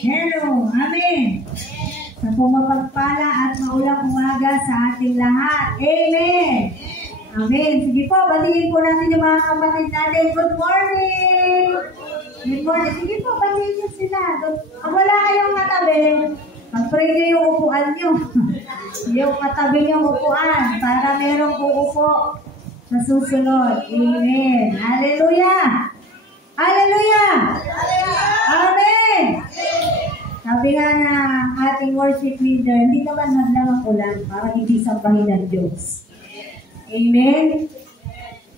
Hello. Amen. Sa pumapagpala at maulang umaga sa ating lahat. Amen. Amen. Sige po, batiin po natin yung mga kapatid natin. Good morning. Good morning. Sige po, batiin nyo sila. Kung wala kayong katabi, mag-pray nyo yung upuan nyo. Yung katabi nyo upuan para merong uupo sa susunod. Amen. Hallelujah. Hallelujah. Amen. Sabi nga na ating worship leader, hindi naman hadlang ang ulan para hindi sambahin ng Diyos. Amen?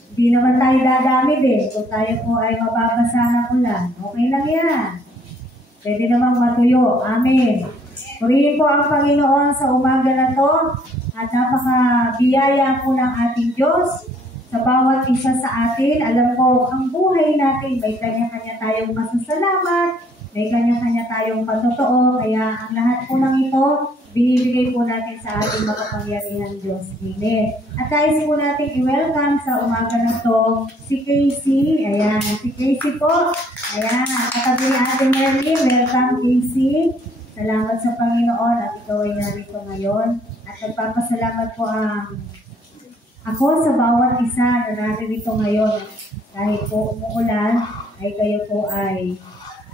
Hindi naman tayo dadamid eh. Kung tayo po ay mababasa ng ulan, okay lang yan. Pwede namang matuyo. Amen. Purihin po ang Panginoon sa umaga na to at napaka-biyaya po ng ating Diyos sa bawat isa sa atin. Alam ko, ang buhay natin, may kanya-kanya tayong masasalamat, may kanya-kanya tayong patotoo, kaya ang lahat po ng ito, binibigay po natin sa ating makapangyarihan Diyos. Amen. At tayo po natin i-welcome sa umaga na to si Casey. Ayan, si Casey po. Ayan, katabi ni Ate Merly. Welcome, Casey. Salamat sa Panginoon at ikaw ay narito ngayon. At nagpapasalamat po ako sa bawat isa na narito ngayon. Dahil po umuulan, ay kayo po ay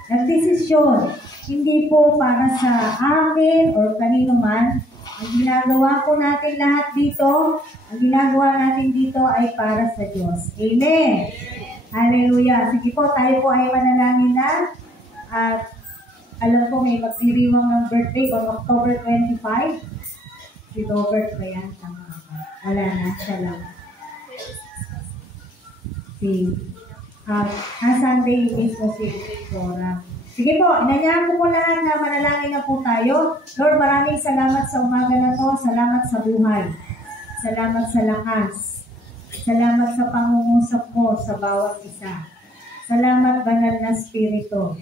nagdesisyon. Hindi po para sa akin o kanino man. Ang ginagawa po natin lahat dito, ang ginagawa natin dito ay para sa Diyos. Amen. Hallelujah. Sige po, tayo po ay manalangin na. At alam ko may magdiriwang ng birthday on October 25. Si Robert ba yan? Tama ba? Wala na, siya lang. Sunday mismo si Dora. Sige po, inanyahan ko po lahat na manalangin na po tayo. Lord, maraming salamat sa umaga na to. Salamat sa buhay. Salamat sa lakas. Salamat sa pangungusap mo sa bawat isa. Salamat, Banal na Espiritu.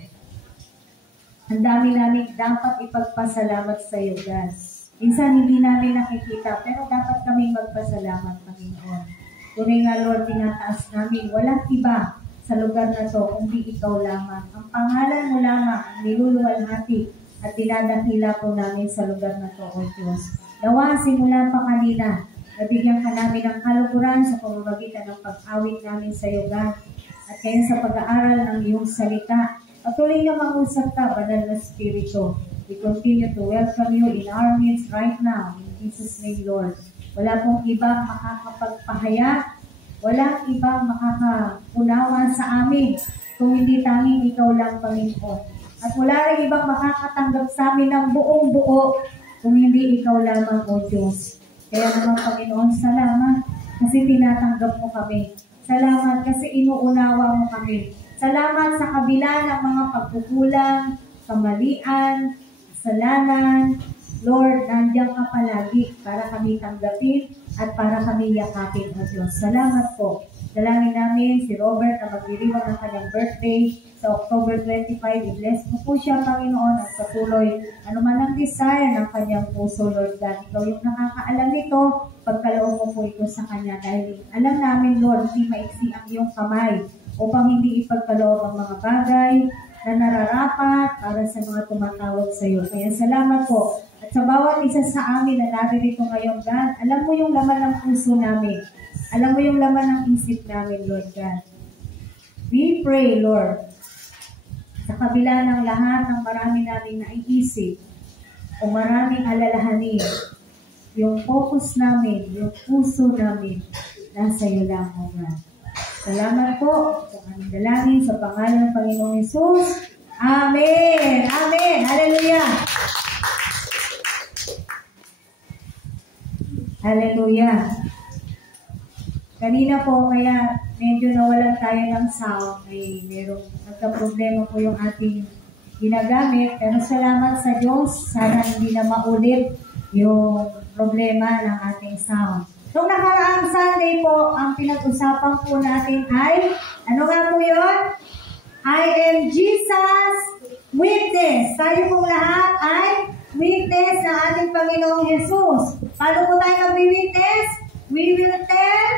Ang dami namin dapat ipagpasalamat sa iyo, God. Minsan hindi namin nakikita, pero dapat kaming magpasalamat, Panginoon. Tunay nga, Lord, tinataas namin. Walang iba sa lugar na to, kundi ikaw lamang. Ang pangalan mo lamang, niluluwalhati at dinadakila po namin sa lugar na to, O Diyos. Nawa, simula pa kanina, nabigyan ka namin ng kaluguran sa pamamagitan ng pag-awit namin sa iyo, God. At kaya sa pag-aaral ng iyong salita, patuloy na mag-usap ka, Banal na Espiritu. We continue to welcome you in our midst right now. In Jesus' name, Lord. Wala pong ibang makakapagpahayag, walang ibang makakapunawan sa amin kung hindi tanging ikaw lang, Panginoon. At wala rin ibang makakatanggap sa amin ng buong buo kung hindi ikaw lamang, O Diyos. Kaya naman, Panginoon, salamat kasi tinatanggap mo kami. Salamat kasi inuunawa mo kami. Salamat sa kabila ng mga pagkukulang, kamalian, kasalanan. Lord, nandiyan ka palagi para kami tanggapin at para kami yakapin, O Diyos. Salamat po. Dalangin namin si Robert na magdiriwang ng kanyang birthday sa October 25. I-bless mo po siya, Panginoon, at patuloy anuman ang desire ng kanyang puso, Lord God. Ikaw yung nakakaalam nito, pagkaloob mo po ito sa kanya. Dahil alam namin, Lord, hindi maiksi ang iyong kamay upang hindi ipagkaloob ang mga bagay na nararapat para sa mga tumatawag sa iyo. Kaya salamat po. At sa bawat isa sa amin na narito ngayon, God, alam mo yung laman ng puso namin. Alam mo yung laman ng isip namin, Lord God. We pray, Lord, sa kabila ng lahat ng marami naming naiisip o maraming alalahanin, yung focus namin, yung puso namin, nasa iyo lang, O God. Salamat po sa aming dalangin sa pangalan ng Panginoong Hesus. Amen! Amen! Hallelujah! Hallelujah! Kanina po, kaya medyo nawalan tayo ng sound. Ay merong nagka-problema po yung ating ginagamit. Pero salamat sa Diyos. Sana hindi na maulit yung problema ng ating sound. Nung nakaraang Sunday po, ang pinag-usapan po natin ay, ano nga po yun? I am Jesus witness. Tayo pong lahat ay witness ng ating Panginoong Jesus. Paano po tayo mag-witness? We will tell,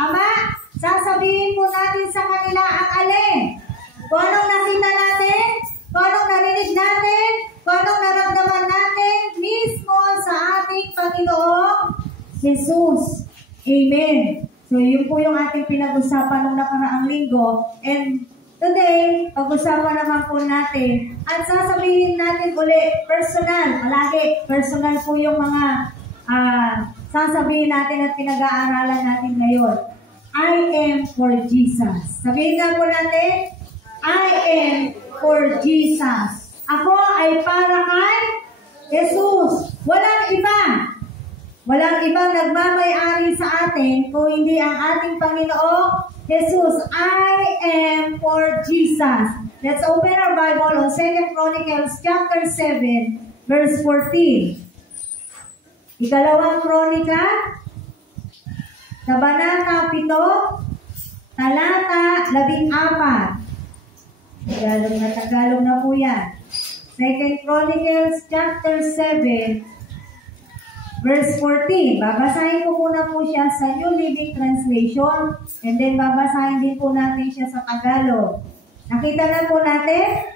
Ama, sasabihin po natin sa kanila ang alin. Kung anong nakita natin, kung anong narinig natin, Panginoong Jesus. Amen. So, yun po yung ating pinag-usapan nung nakaraang linggo. And today, pag-usapan naman po natin at sasabihin natin uli, personal, palagi, personal po yung mga sasabihin natin at pinag-aaralan natin ngayon. I am for Jesus. Sabihin nga po natin, I am for Jesus. Ako ay para kay Jesus. Walang iba. Walang ibang nagmamay-ari sa atin kung hindi ang ating Panginoong Jesus. I am for Jesus. Let's open our Bible on 2 Chronicles chapter 7, verse 14. Ikalawang Kronika, Kabanata 7, Talata 14. Tagalog na po yan. 2 Chronicles chapter 7, verse 14. Babasahin ko muna po siya sa New Living Translation and then babasahin din po natin siya sa Tagalog. Nakita na po natin?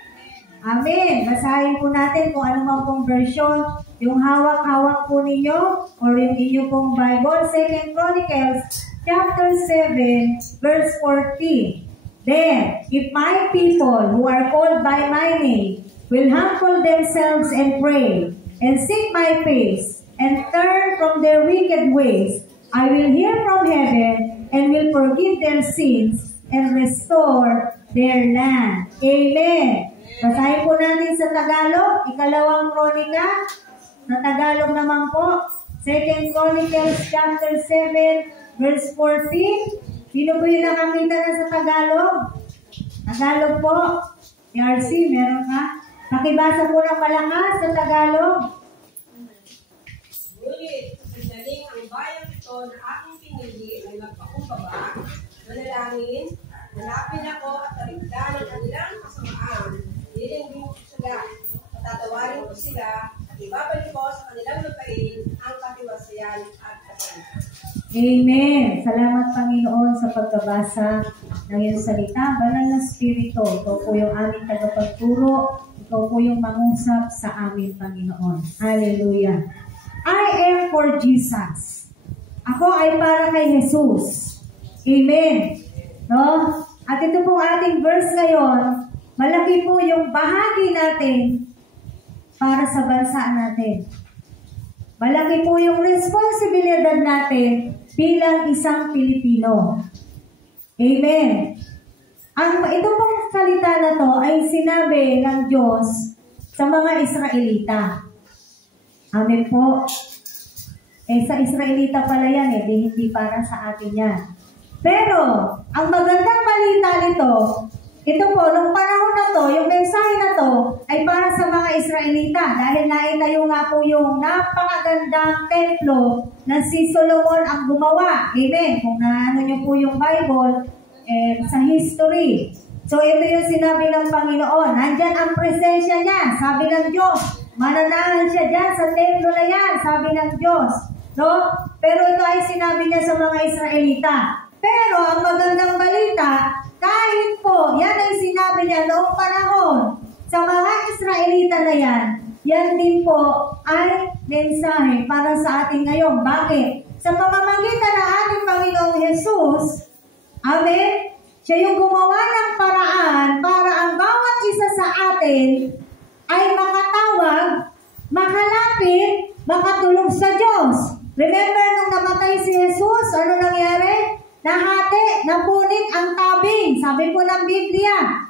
Amen. Basahin po natin kung ano man pong version, yung hawak-hawak po ninyo or yung inyo pong Bible. 2 Chronicles chapter 7, verse 14. Then, if my people who are called by my name will humble themselves and pray and seek my face and turn from their wicked ways, I will hear from heaven and will forgive their sins and restore their land. Amen. Basahin po natin sa Tagalog, ikalawang Kronika, na Tagalog naman po, 2 Chronicles chapter 7, verse 14. Sino po yung nakakita na sa Tagalog? Tagalog po. RC, meron ka? Pakibasa po ng malakas sa Tagalog. Ngunit sa sandaling ang bayang ito na aking pinili ay magpakumbaba, manalangin, hanapin ako at taligdan ang kanilang kasamaan, nilingin ko sila, patatawarin ko sila, at ibabalik ko sa kanilang lupain ang katiwasayan at kasamaan. Amen. Salamat Panginoon sa pagkabasa ng iyong salita. Banal na Espiritu, ikaw po yung aming tagapagturo, ikaw po yung mangusap sa amin Panginoon. Hallelujah. I am for Jesus. Ako ay para kay Jesus. Amen. No? At ito pong ating verse ngayon, malaki po yung bahagi natin para sa bansa natin. Malaki po yung responsibilidad natin bilang isang Pilipino. Amen. Ito pong salita na to ay sinabi ng Diyos sa mga Israelita. Amen po. Sa Israelita pala yan hindi para sa atin yan. Pero, ang magandang balita nito, ito po, nung panahon na to, yung mensahe na to, ay para sa mga Israelita. Dahil naitayo nga po yung napakagandang templo na si Solomon ang gumawa. Amen. Kung naano nyo po yung Bible, sa history. So, ito yung sinabi ng Panginoon. Nandyan ang presensya niya, sabi ng Diyos. Mananahan siya dyan sa templo na yan, sabi ng Diyos. No? Pero ito ay sinabi niya sa mga Israelita. Pero ang magandang balita, kahit po, yan ay sinabi niya noong panahon sa mga Israelita na yan, yan din po ay mensahe para sa atin ngayon. Bakit? Sa pamamagitan ng ating Panginoong Jesus, amen, siya yung gumawa ng paraan para ang bawat isa sa atin ay makatawag, makalapit, makatulog sa Diyos. Remember nung namatay si Jesus, ano nangyari? Nahati, napunit ang tabing, sabi po ng Biblia.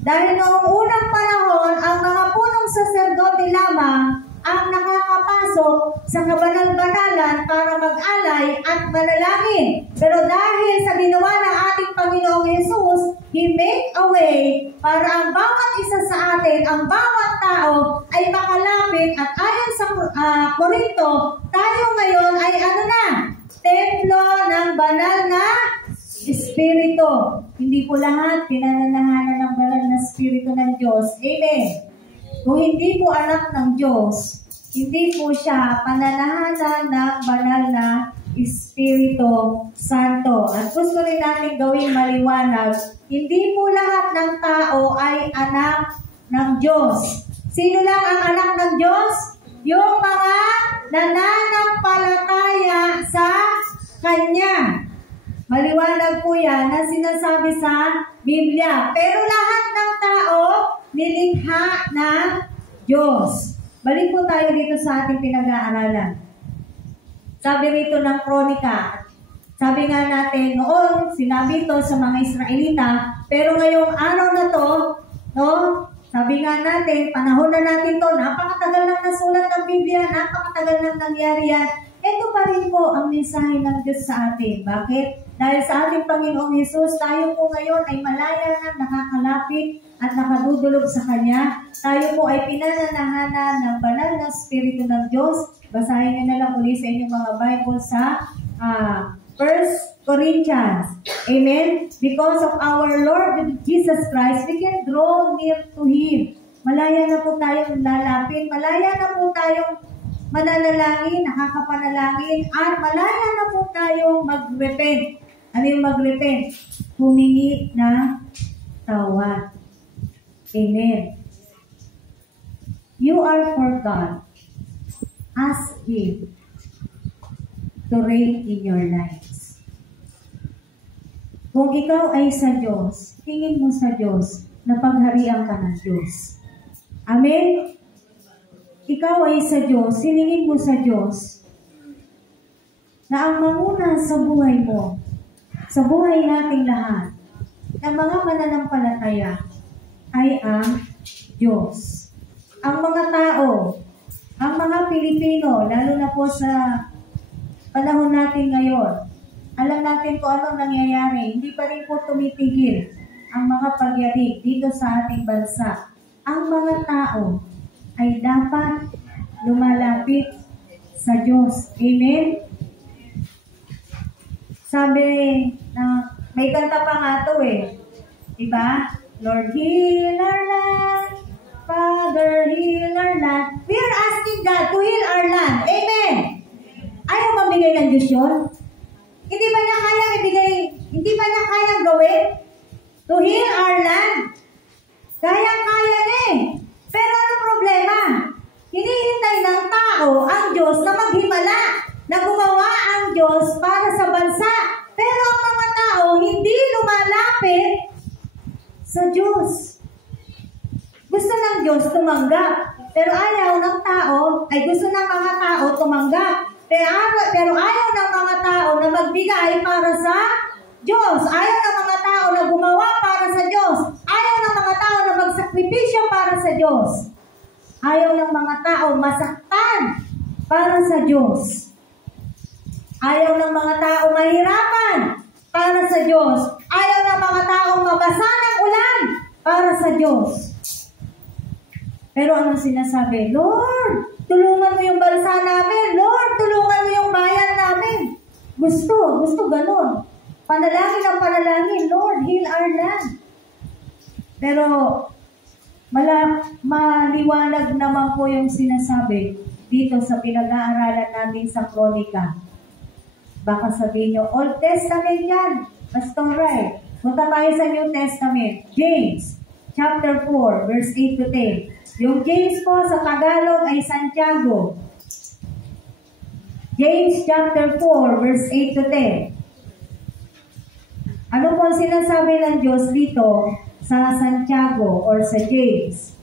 Dahil noong unang panahon, ang mga punong saserdote lamang ang nakakapasok sa kabanal-banalan para mag-alay at manalangin. Pero dahil sa ginawa ng ating Panginoong Jesus, He made a way para ang bawat isa sa atin, ang bawat tao ay makalapit at ayon sa Korinto, tayo ngayon ay ano na? Templo ng banal na Espiritu. Hindi po lahat pinananahanan ng banal na Espiritu ng Diyos. Amen. Kung hindi po anak ng Diyos, hindi po siya pananahanan ng banal na Espiritu Santo. At gusto rin natin gawing maliwanag, hindi po lahat ng tao ay anak ng Diyos. Sino lang ang anak ng Diyos? Yung mga nananampalataya sa Kanya. Maliwanag po yan na sinasabi sa Biblia. Pero lahat ng tao, nilikha ng Diyos. Balik po tayo dito sa ating pinag-aaralan. Sabi rito ng Kronika, sabi nga natin, noon, sinabi ito sa mga Israelita, pero ngayong araw na to, no, sabi nga natin, panahon na natin to, napakatagal nang nasulat ng Biblia, napakatagal nang nangyari yan. Ito pa rin po ang mensahe ng Diyos sa atin. Bakit? Dahil sa ating Panginoong Hesus, tayo po ngayon ay malaya na nakakalapit at nakadudulog sa Kanya. Tayo po ay pinananahanan ng banal na Espiritu ng Diyos. Basahin niyo na lang ulit sa inyong mga Bible sa 1 Corinthians. Amen? Because of our Lord Jesus Christ, we can draw near to Him. Malaya na po tayong lalapit. Malaya na po tayong mananalangin, nakakapanalangin, at malaya na po tayong mag-repent. Ano yung mag-repent? Humingi na tawad. Amen. You are for God. Ask Him to reign in your lives. Kung ikaw ay sa Diyos, tingin mo sa Diyos na pagharian ka ng Diyos. Amen? Ikaw ay sa Diyos, siningin mo sa Diyos na ang manguna sa buhay mo, sa buhay nating lahat, ng mga mananampalataya ay ang Diyos. Ang mga tao, ang mga Pilipino, lalo na po sa panahon natin ngayon, alam natin kung anong nangyayari, hindi pa rin po tumitigil ang mga pagyanig dito sa ating bansa. Ang mga tao ay dapat lumalapit sa Diyos. Amen? Sabi na, may kanta pa nga ito Diba? Lord, heal our land. Father, heal our land. We are asking God to heal our land. Amen? Ayaw mamigay ng Diyos yun? Hindi ba niya kayang ibigay, hindi ba niya kayang gawin? To heal our land? Kaya na Pero ano problema? Hinihintay ng tao ang Diyos na maghimala, na gumawa ang Diyos para sa bansa. Pero ang mga tao hindi lumalapit sa Diyos. Gusto ng Diyos tumanggap. Pero ayaw ng tao, ay gusto ng mga tao tumanggap. Pero ayaw ng mga tao na magbigay para sa Diyos. Ayaw ng mga tao na gumawa para sa Diyos. Ayaw ng mga tao na magsakripisyo para sa Diyos. Ayaw ng mga tao masaktan para sa Diyos. Ayaw ng mga tao mahirapan para sa Diyos. Ayaw ng mga tao mabasa ng ulan para sa Diyos. Pero anong sinasabi? Lord, tulungan mo yung bansa namin. Lord, tulungan mo yung bayan namin. Gusto ganun. Panalangin ang panalangin. Lord, heal our land. Pero maliwanag naman po yung sinasabi dito sa pinag-aaralan natin sa Kronika. Baka sabihin nyo, Old Testament yan. Pastor Ray. Punta tayo sa New Testament. James, chapter 4, verse 8 to 10. Yung James po sa Tagalog ay Santiago. James chapter 4, verse 8 to 10. Ano po sinasabi ng Diyos dito sa Santiago or sa James?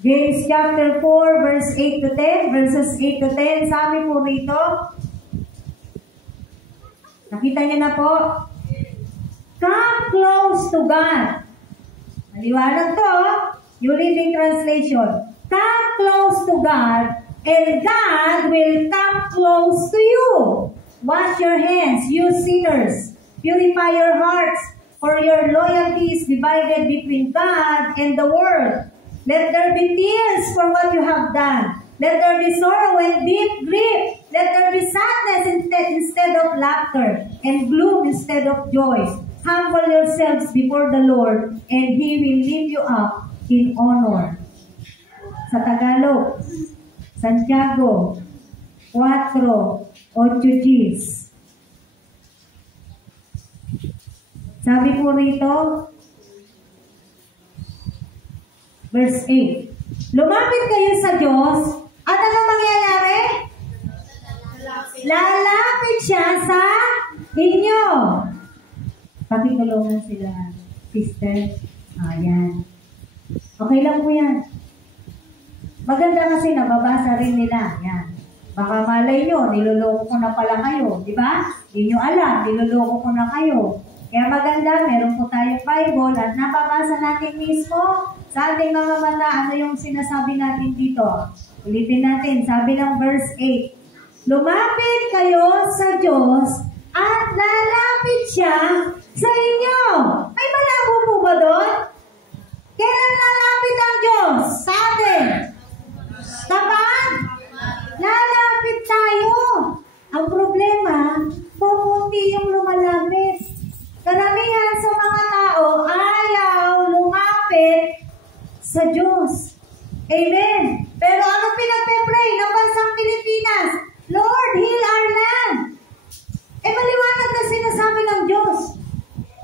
James chapter 4, verse 8 to 10, verses 8 to 10, sabi po rito, nakita niyo na po, come close to God. Maliwanag to, New Living Translation. Come close to God, and God will come close to you. Wash your hands, you sinners. Purify your hearts, for your loyalty is divided between God and the world. Let there be tears for what you have done. Let there be sorrow and deep grief. Let there be sadness instead of laughter, and gloom instead of joy. Humble yourselves before the Lord, and He will lift you up in honor. Sa Tagalog, Santiago 4:8. Sabi po rito, Verse 8. Lumapit kayo sa Diyos at ano mangyayari? Lalapit siya sa inyo. Pakitulungan sila, sister. Ayan. Okay lang po yan. Maganda kasi nababasa rin nila. Yan. Baka malay nyo, niloloko ko na pala kayo. Di ba? Hindi nyo alam, niloloko ko na kayo. Kaya maganda, meron po tayong Bible at nababasa natin mismo sa ating mga mata ano yung sinasabi natin dito. Ulitin natin, sabi ng verse 8. Lumapit kayo sa Diyos at lalapit siya sa inyo. May malabo po ba doon? Kailan lalapit ang Diyos sa atin? Kapag lalapit tayo. Ang problema, pumunti yung lumalapit. Karamihan sa mga tao ayaw lumapit sa Diyos. Amen. Pero ano pinagpe-pray ng bansang Pilipinas? Lord, heal our land. Maliwanag na sinasabi ng Diyos.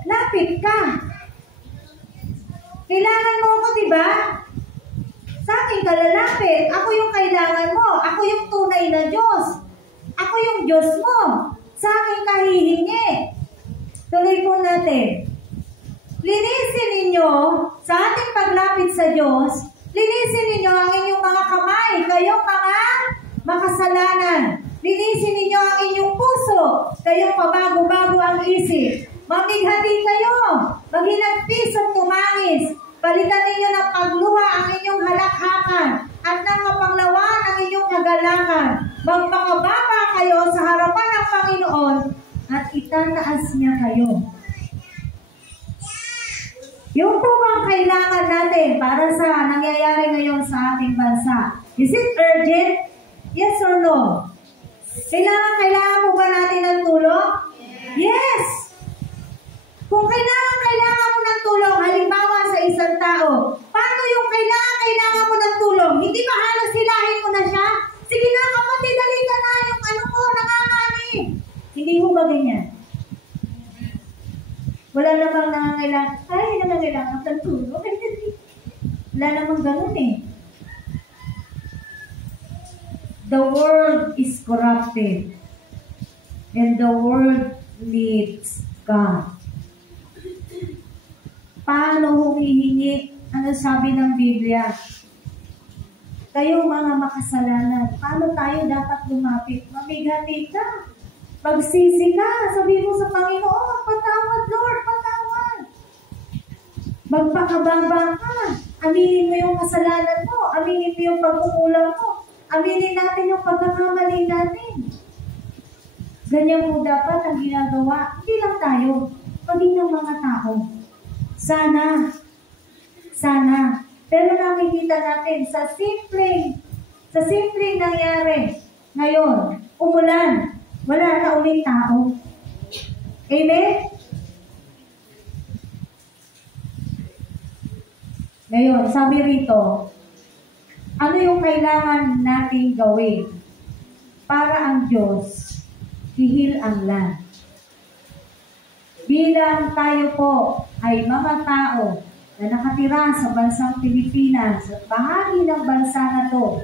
Lapit ka. Kailangan mo ako, diba? Sa akin ka lalapit. Ako yung kailangan mo. Ako yung tunay na Diyos. Ako yung Diyos mo. Sa akin ka hihingi. Tuloy po natin. Linisin ninyo sa ating paglapit sa Diyos, linisin ninyo ang inyong mga kamay, kayong mga makasalanan. Linisin ninyo ang inyong puso, kayong pabago-bago ang isip. Mamighati kayo, maghinagpis at tumangis. Palitan ninyo ng pagluha ang inyong halakhakan at ng kapanglawan ang inyong kagalakan. Magpakababa kayo sa harapan ng Panginoon at itataas niya kayo. Yung po bang kailangan natin para sa nangyayari ngayon sa ating bansa? Is it urgent? Yes or no? Kailangan po ba natin ng tulong? Yes! Kung kailangan mo ng tulong, halimbawa sa isang tao, paano yung kailangan mo ng tulong? Hindi ba halos hilahin mo na siya? Sige na kapatid, dali ka na yung ano ko, nanganganin. Hindi mo ba ganyan? Wala namang nangangailangan. Ay, nangangailangan ng tulong. Wala namang ganun eh. The world is corrupted. And the world needs God. Paano humihingi? Ano sabi ng Biblia? Kayong mga makasalanan, paano tayo dapat lumapit? Mamighati ka. Pagsisi ka, sabi mo sa Panginoon, patawad Lord, patawad. Magpakababa ka. Aminin mo yung kasalanan mo. Aminin mo yung pagkukulang mo. Aminin natin yung pagkakamali natin. Ganyan po dapat ang ginagawa. Hindi lang tayo, pati ng mga tao. Sana. Pero nakikita natin sa simpleng nangyari ngayon, umulan. Wala na ulit tao. Amen? Ngayon, sabi rito, ano yung kailangan nating gawin para ang Diyos hihil ang land? Bilang tayo po ay mga tao na nakatira sa bansang Pilipinas at bahagi ng bansa na to,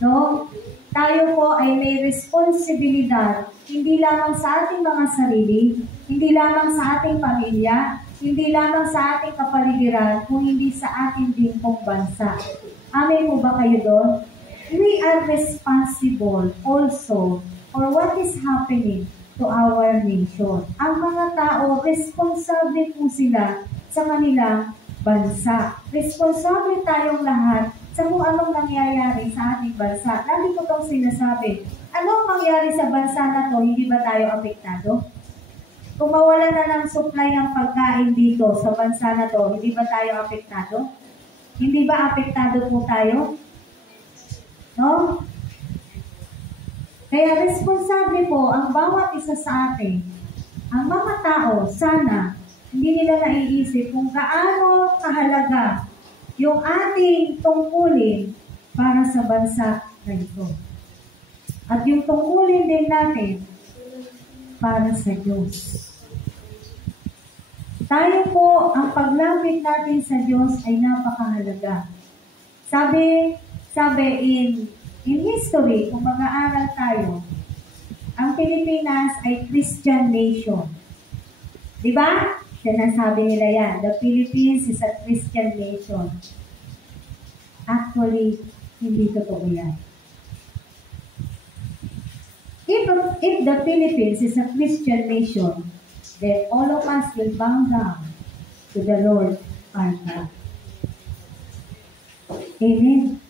no? Tayo po ay may responsibilidad, hindi lamang sa ating mga sarili, hindi lamang sa ating pamilya, hindi lamang sa ating kapaligiran, kung hindi sa ating din pong bansa. Amen mo ba kayo doon? We are responsible also for what is happening to our nation. Ang mga tao, responsable po sila sa kanilang bansa. Responsable tayong lahat sa kung anong nangyayari sa ating bansa. Lagi ko itong sinasabi, anong mangyari sa bansa na to, hindi ba tayo apektado? Kung mawala na ng supply ng pagkain dito sa bansa na to, hindi ba tayo apektado? Hindi ba apektado po tayo? No? Kaya responsable po ang bawat isa sa atin. Ang mga tao, sana, hindi nila naiisip kung gaano kahalaga yung ating tungkulin para sa bansa na ito. At yung tungkulin din natin para sa Diyos. Tayo po, ang paglapit natin sa Diyos ay napakahalaga. Sabi in history, kung mag-aaral tayo, ang Pilipinas ay Christian nation. Diba? Sinasabi nila yan, the Philippines is a Christian nation. Actually, hindi totoo yan. If the Philippines is a Christian nation, then all of us will bow down to the Lord our God. Amen.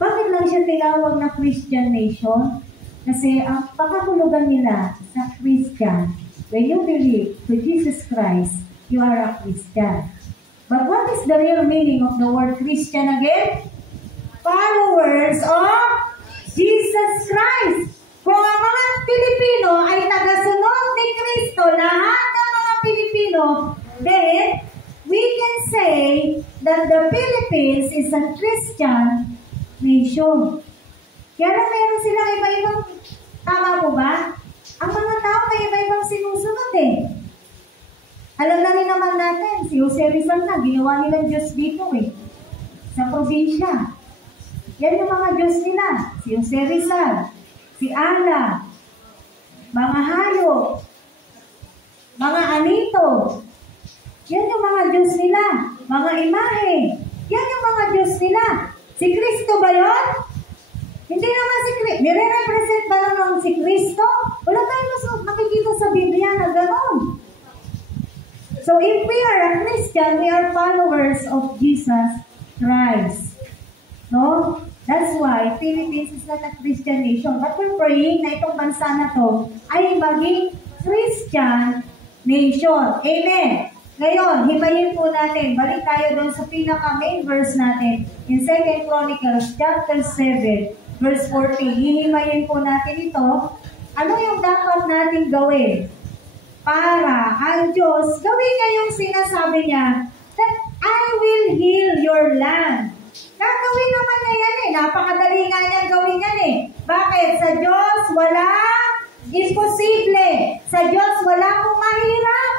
Bakit lang siya tinawag na Christian nation? Kasi ang pakahulugan nila sa Christian, when you believe to Jesus Christ, you are a Christian. But what is the real meaning of the word Christian again? Followers of Jesus Christ. Kung ang mga Pilipino ay tagasunod ni Kristo, lahat ng mga Pilipino, then we can say that the Philippines is a Christian nation. Kaya lang meron silang iba-ibang, tama po ba? Ang mga tao may iba-ibang sinusunod eh. Alam na rin naman natin, si Jose Rizal na, ginawa nilang Diyos dito eh. Sa probinsya. Yan yung mga Diyos nila. Si Jose Rizal, si Allah, mga hayop, mga anito. Yan yung mga Diyos nila. Mga imahe. Yan yung mga Diyos nila. Si Kristo ba yun? Hindi naman si Kristo. Nire-represent ba naman si Kristo? Wala tayong makikita sa Biblia na gano'n. So if we are a Christian, we are followers of Jesus Christ. No? That's why Philippines is not a Christian nation. But we're praying na itong bansa na to ay maging Christian nation. Amen. Ngayon, himayin po natin. Balik tayo doon sa pinaka-main verse natin in 2 Chronicles chapter 7, verse 14. Hihimayin po natin ito. Ano yung dapat natin gawin para ang Diyos gawin niya yung sinasabi niya that I will heal your land. Gagawin naman niya yan eh. Napakadali nga niyang gawin yan eh. Bakit? Sa Diyos walang imposible. Sa Diyos wala pong mahirap.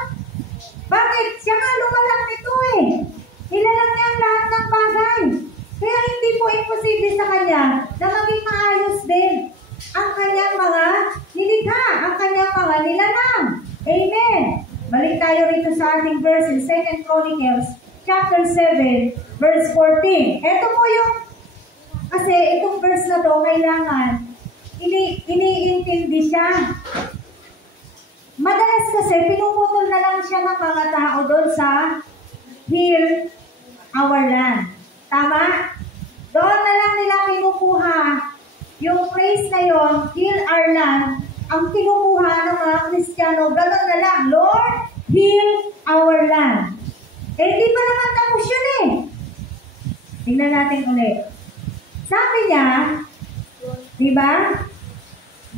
Bakit? Siya nga lumalang nito eh. Nilalang niya ang lahat ng bagay. Kaya hindi po imposible sa Kanya na maging maayos din ang Kanyang mga nilikha, ang Kanyang mga nilalang. Amen. Balik tayo rito sa ating verse in 2 Chronicles chapter 7, verse 14. Ito po yung, kasi itong verse na to, kailangan, iniintindi siya. Madalas kasi, pinuputol na lang siya ng mga tao doon sa heal our land. Tama? Doon na lang nila kinukuha yung phrase na yon, heal our land, ang kinukuha ng mga Kristiyano, gano'n na lang, Lord, heal our land. Eh, di pa naman tapos yun eh. Tingnan natin ulit. Sabi niya, di ba?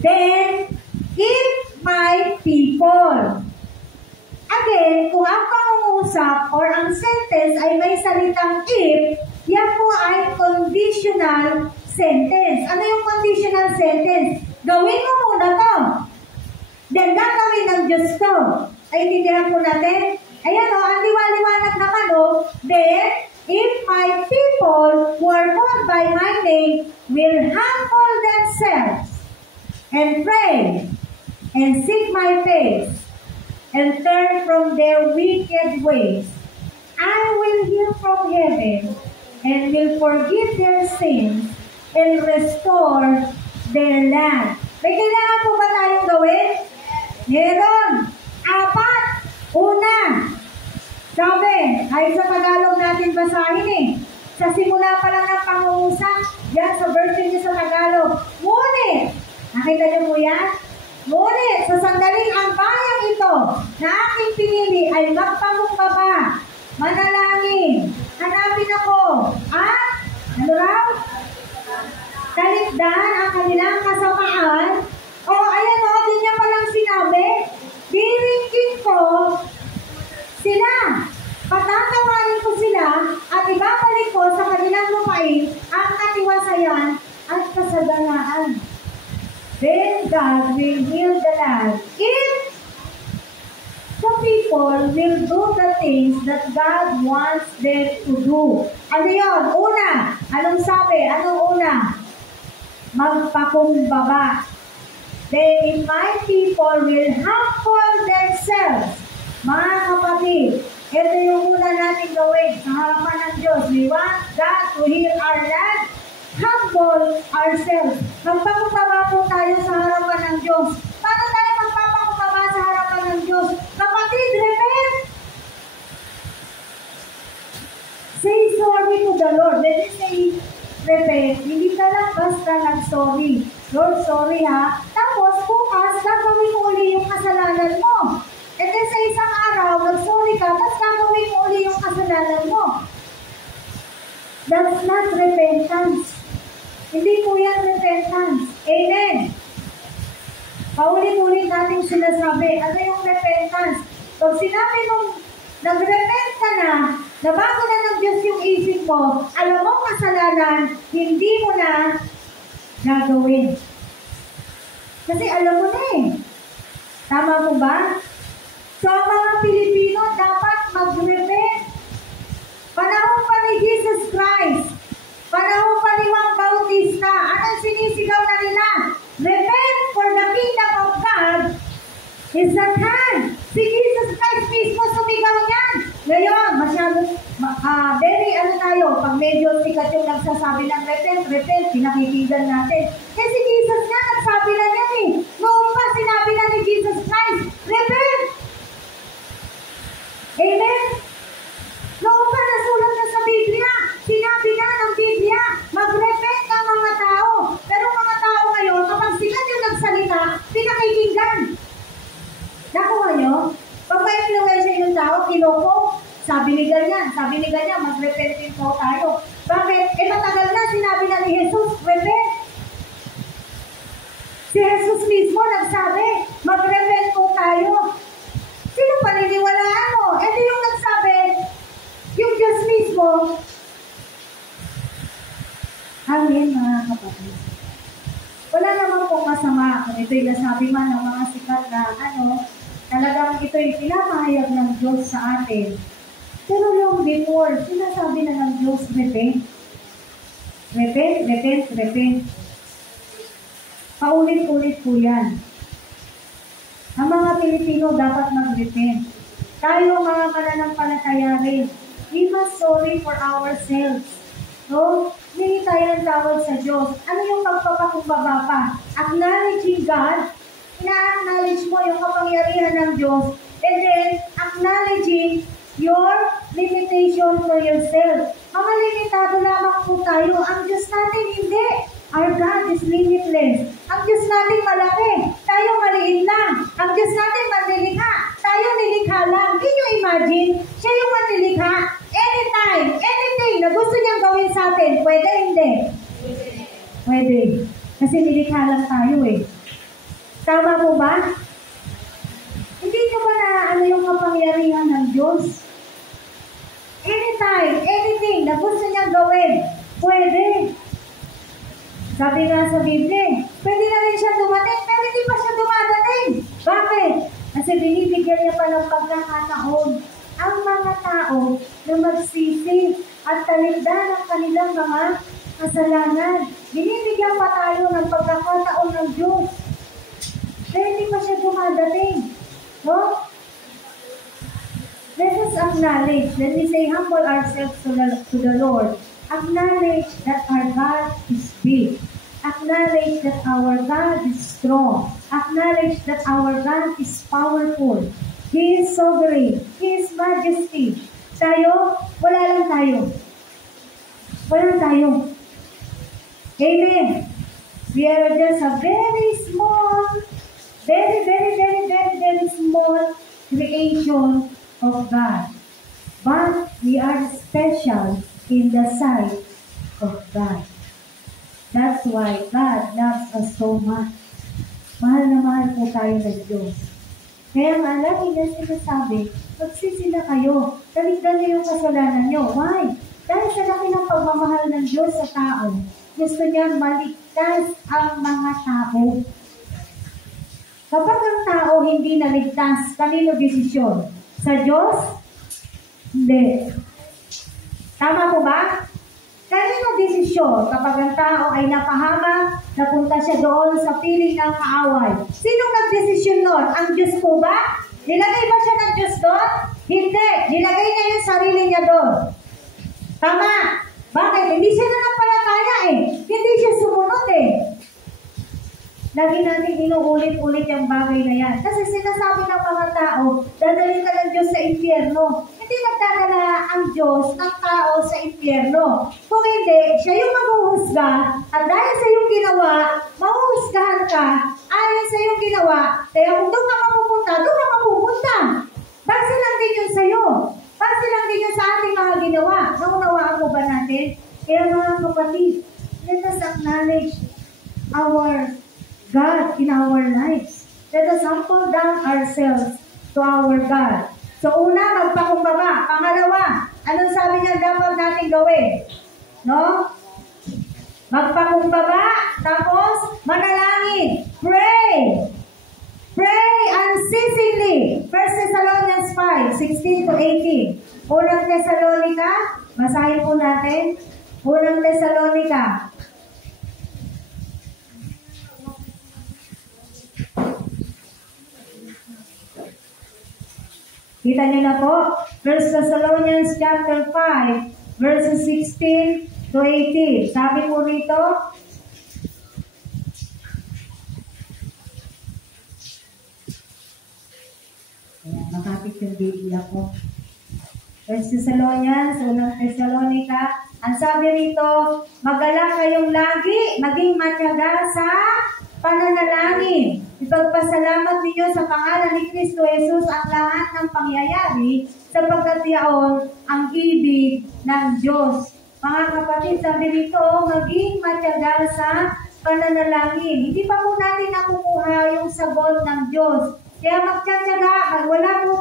Then, if my people. Again, kung ang pangungusap or ang sentence ay may salitang if, yan po ay conditional sentence. Ano yung conditional sentence? Gawin mo muna to. Then, gagawin ng Diyos to. Ay, intindihan po natin? Ayan o, ang liwaliwanag naman o. Then, if my people who are called by my name will humble themselves and pray and seek my face and turn from their wicked ways, I will hear from heaven and will forgive their sins and restore their land. May kailangan po ba tayong gawin? Meron. 4. Una. Sabi, ay sa Tagalog natin basahin eh. Sa simula pa lang ng pangungusap, yan sa version niya sa Tagalog. Ngunit, nakita niyo po yan? Ngunit, sa sandaling ang bayang ito na aking pinili ay magpakumbaba, manalangin, hanapin ako, at, ano raw? Talikdan ang kanilang kasamaan. O, ayan o, din niya palang sinabi, diringgin ko sila, patatawarin ko sila, at ibabalik ko sa kanilang lupain ang katiwasayan at kasaganaan. Then God will heal the land if the people people will do the things that God wants them to do. Ano yun? Una, anong sabi? Anong una? Magpakumbaba. Then, my people will humble themselves. Mga kapatid, ito yung una natin gawin sa harapan ng Diyos. We want God to heal our land. Humble ourselves. Magpakumbaba po tayo sa harapan ng Diyos. Paano tayo magpapakumbaba sa harapan ng Diyos? Kapatid, repent! Say sorry to the Lord. When you say repent, hindi ka lang basta nag-sorry. Lord, sorry ha. Tapos, bukas, gagawin mo uli yung kasalanan mo. And then sa isang araw, nag-sorry ka, tapos gagawin mo uli yung kasalanan mo. That's not repentance. Hindi po yan repentance. Amen. Paulit-ulit natin sinasabi, ano yung repentance? Pag sinabi mong nag-repent ka na, nabago na ng Diyos yung isip mo, alam mo kasalanan, hindi mo na gagawin. Kasi alam mo na eh. Tama mo ba? So, ang mga Pilipino dapat mag-repent. Panahon pa ni Jesus Christ, panahon pa ni Juan Bautista, anong sinisigaw na nila? Repent, for the kingdom of God is at hand. Si Jesus Christ mismo sumigaw niyan. Ngayon, masyado, pag medyo sikat yung nagsasabi ng repent, pinakikinggan natin. Kasi Jesus nga, nagsabi na yan eh. Noong pa, sinabi na ni Jesus Christ, repent! Amen? Noong pa, nasulat na sa Biblia, sinabi na ng Biblia, mag-repent ang mga tao. Pero mga tao ngayon, kapag sikat yung nagsalita, pinakikinggan. Nakuha nyo? Pag ma-influensya yung tao, kiloko, sabi ni ganyan, mag-repent din po tayo. Bakit? Matagal na, sinabi na ni Jesus, repent. Si Jesus mismo nagsabi, mag-repent po tayo. Sino paniniwalaan mo? Ito yung nagsabi, yung Diyos mismo. Amen, mga kapatid. Wala naman pong masama kung ito'y nasabi man ng mga sikat na talagang ito'y pinapahayag ng Diyos sa atin. Pero yung before, sinasabi na ng Diyos, repent. Repent. Paulit-ulit po yan. Ang mga Pilipino dapat mag-repent. Tayo mga mananampalataya rin, we must sorry for ourselves. No? Hindi tayo ng tawag sa Diyos. Ano yung pagpapakumbaba pa? Acknowledging God, ina-acknowledge mo yung kapangyarihan ng Diyos, and then acknowledging your limitation for yourself. Mga limitado lamang po tayo. Ang Diyos natin hindi. Our God is limitless. Ang Diyos natin malaki. Tayo maliit lang. Ang Diyos natin manilikha. Tayo nilikha lang. Can you imagine? Siya yung manilikha. Anytime, anything na gusto niyang gawin sa atin, pwede hindi? Pwede. Kasi nilikha lang tayo eh. Tama po ba? Hindi nyo ba na yung kapangyarihan ng Diyos? Anytime, anything na gusto niyang gawin, pwede. Sabi nga sa Biblia, pwede na rin siya dumating, pero hindi pa siya dumadating. Bakit? Kasi binibigyan niya pa ng pagkakataon ang mga tao na magsisi at talikdan ang kanilang mga kasalanan. Binibigyan pa tayo ng pagkakataon ng Diyos. Pero hindi pa siya dumadating. No? Let us acknowledge, let me say, humble ourselves to the Lord. Acknowledge that our God is big. Acknowledge that our God is strong. Acknowledge that our God is powerful. He is sovereign. He is majesty. Tayo, wala lang tayo. Wala tayo. Amen. We are just a very small, very small creation of God. But we are special in the sight of God. That's why God loves us so much. Mahal na mahal po tayo ng Diyos. Kaya nga, lagi niya sinasabi, magsisi na kayo. Talikdan niyo yung kasalanan niyo. Why? Dahil sa laki ng pagmamahal ng Diyos sa tao, gusto niya maligtas ang mga tao. Kapag ang tao hindi naligtas, kanino desisyon? sa Diyos? Hindi. Tama po ba? Kanino desisyon kapag ang tao ay napahamak, napunta siya doon sa piling ng kaaway? Sinong nagdesisyon nun? Ang Diyos po ba? Nilagay ba siya ng Diyos doon? Hindi. Nilagay niya yung sarili niya doon. Tama. Bakit? Hindi siya nanampalataya eh. Hindi siya sumunod eh. Lagi natin inuulit-ulit yung bagay na yan. Kasi sinasabi ng mga tao, dadalhin ka ng Diyos sa impyerno. Hindi nagdadala ang Diyos ng tao sa impyerno. Kung hindi, siya yung maghuhusga, at dahil sa iyong ginawa, mahuhusgahan ka, ayon sa iyong ginawa, kaya kung doon ka mapupunta, doon ka mapupunta. Base lang din yun sa'yo. Base lang din yun sa ating mga ginawa. Naunawaan mo ba natin? Kaya mga kapatid, let us acknowledge our God in our lives. Let us humble down ourselves to our God. So una, magpakumbaba. Pangalawa, anong sabi niya dapat natin gawin? No? Magpakumbaba. Tapos, manalangin. Pray. Pray unceasingly. 1 Thessalonians 5:16 to 18. Unang Thessalonica, basahin po natin. Unang Thessalonica. Kita niyo na po, 1 Thessalonians chapter 5, verses 16 to 18. Sabi po rito, ayan, makapit yung Biblia ko. 1 Thessalonians, unang Thessalonica, ang sabi rito, magalak kayong lagi, maging matyaga sa pananalangin. Ipagpasalamat ninyo sa pangalan ni Kristo Jesus ang lahat ng pangyayari sapagkat yaon ang ibig ng Diyos. Mga kapatid, sabi dito, maging matyaga sa pananalangin. Hindi pa po natin nakukuha yung sagot ng Diyos. Kaya magtsatsaga, wala po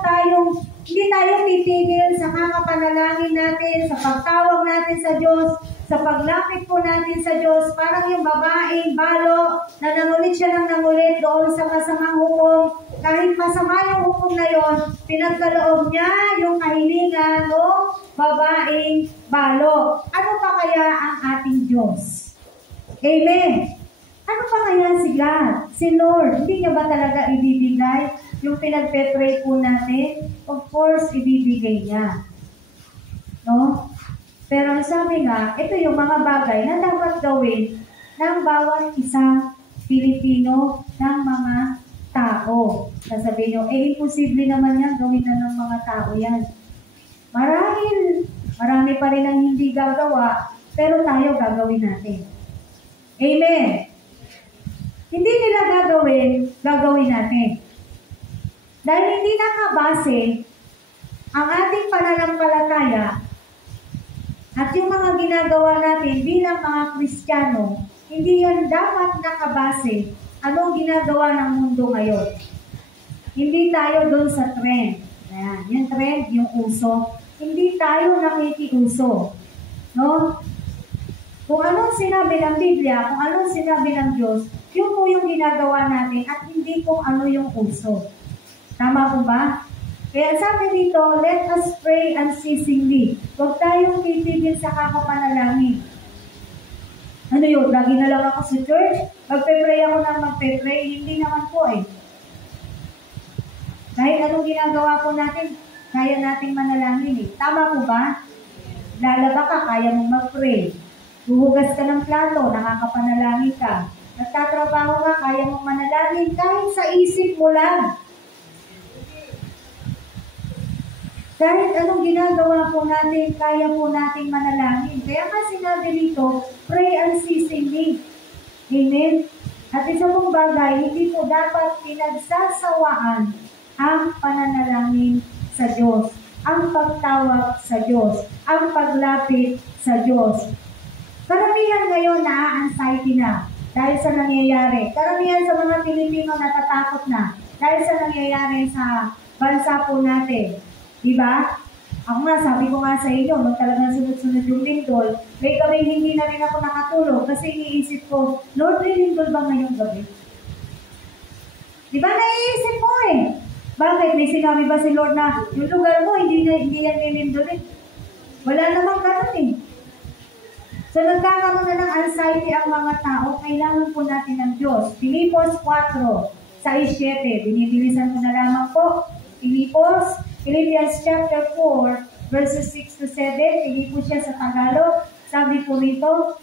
hindi tayo titigil sa kakapanalangin natin, sa pagtawag natin sa Diyos, sa paglapit po natin sa Diyos. Parang yung babaeng balo na nangulit siya ng nangulit doon sa masamang hukom. Kahit masama yung hukom na yon, pinagkaloob niya yung kahilingan ng babaeng balo. Ano pa kaya ang ating Diyos? Amen. Ano pa kaya si God, si Lord? Hindi niya ba talaga ibibigay yung pinagpe-pray po natin? Of course, ibibigay niya. No? Pero sabi nga, ito yung mga bagay na dapat gawin ng bawat isang Pilipino, ng mga tao. Sasabihin nyo, imposible naman yan, gawin na ng mga tao yan. Marami pa rin ang hindi gagawa, pero tayo gagawin natin. Amen. Hindi nila gagawin natin. Dahil hindi nakabase ang ating pananampalataya at yung mga ginagawa natin bilang mga Kristiyano, hindi yan dapat nakabase anong ginagawa ng mundo ngayon. Hindi tayo doon sa trend. Ayan, yung trend, yung uso. Hindi tayo nakikiuso. No? Kung anong sinabi ng Biblia, kung anong sinabi ng Diyos, yun po yung ginagawa natin at hindi kung ano yung uso. Tama po ba? Kaya sabi dito, let us pray unceasingly. Huwag tayong titigil sa kakapanalangin. Ano yun? Lagi na lang ako sa church? Magpe-pray ako ng magpe-pray? Hindi naman po eh. Kahit anong ginagawa po natin, kaya nating manalangin eh. Tama po ba? Lalaba ka, kaya mong mag-pray. Huhugas ka ng plato, nakakapanalangin ka. Nagtatrabaho ka, kaya mong manalangin kahit sa isip mo lang. Kahit anong ginagawa po natin, kaya po nating manalangin. Kaya nga sinabi dito, pray unceasingly. Amen? At isa pong bagay, hindi po dapat pinagsasawaan ang pananalangin sa Diyos, ang pagtawag sa Diyos, ang paglapit sa Diyos. Karamihan ngayon na-anxiety na dahil sa nangyayari. Karamihan sa mga Pilipino natatakot na dahil sa nangyayari sa bansa po natin. Diba? Ako nga, sabi ko nga sa inyo, nung talagang sunod-sunod yung lindol, may gabing hindi na rin ako nakatulog kasi iniisip ko, Lord, may lindol ba ngayong gabi? Diba naiisip mo eh? Bakit? May sinabi ba si Lord na yung lugar mo, hindi yan lilindulin? Wala namang ganun eh. So nagkakaroon na ng anxiety ang mga tao, kailangan po natin ng Diyos. Filipos 4:6-7. Binibilisan ko na lamang po. Philippians chapter 4, verses 6-7. Hindi po siya sa Tagalog. Sabi po rito,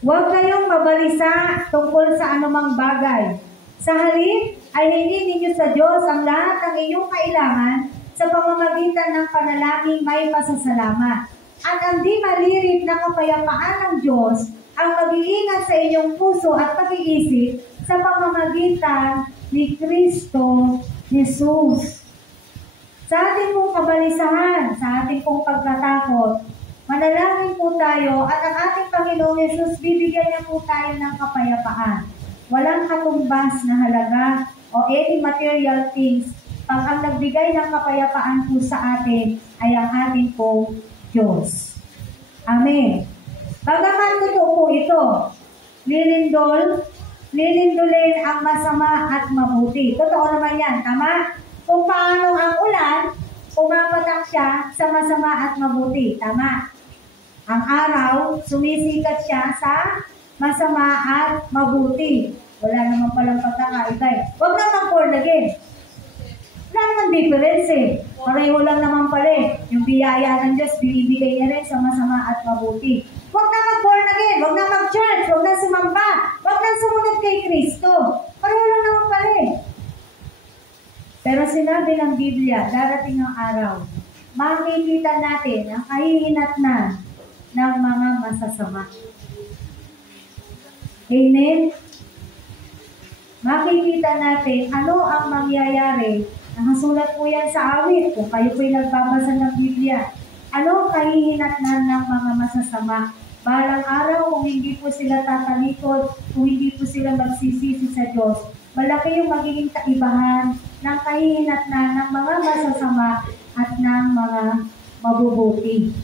huwag kayong mabalisa tungkol sa anumang bagay. Sa halip ay hindi ninyo sa Diyos ang lahat ng inyong kailangan sa pamamagitan ng panalangin may pasasalamat. At ang di malirip na kapayapaan ng Diyos ang mag-iingat sa inyong puso at pag-iisip sa pamamagitan ni Kristo Jesus. Sa ating pong kabalisahan, sa ating pong pagkatakot, manalangin po tayo at ang ating Panginoong Jesus, bibigyan niya po tayo ng kapayapaan. Walang katumbas na halaga o any material things pag ang nagbigay ng kapayapaan po sa atin ay ang ating pong Diyos. Amen. Bagaman totoo po ito, lilindulin ang masama at mabuti. Totoo naman yan, tama? Kung paano ang ulan, pumapatak siya sa masama at mabuti. Tama. Ang araw, sumisikat siya sa masama at mabuti. Wala naman palang pagkakaiba. Huwag na mag-born again. Wala naman difference eh. Pareho lang naman pala eh. Yung biyaya ng Diyos, binibigay niya rin sa masama at mabuti. Huwag na mag-born again. Huwag na mag-church. Huwag na sumamba. Huwag na sumunod kay Kristo. Pareho lang naman pala eh. Pero sinabi ng Biblia, darating ang araw, makikita natin ang kahihinatnan ng mga masasama. Amen? Makikita natin ano ang mangyayari. Nakasulat po yan sa awit. Kung kayo po'y nagbabasa ng Biblia, ano kahihinatnan ng mga masasama? Balang araw, kung hindi po sila tatalikod, kung hindi po sila magsisisi sa Diyos, malaki yung magiging kaibahan ng kahihinatnan ng mga masasama at ng mga mabubuti.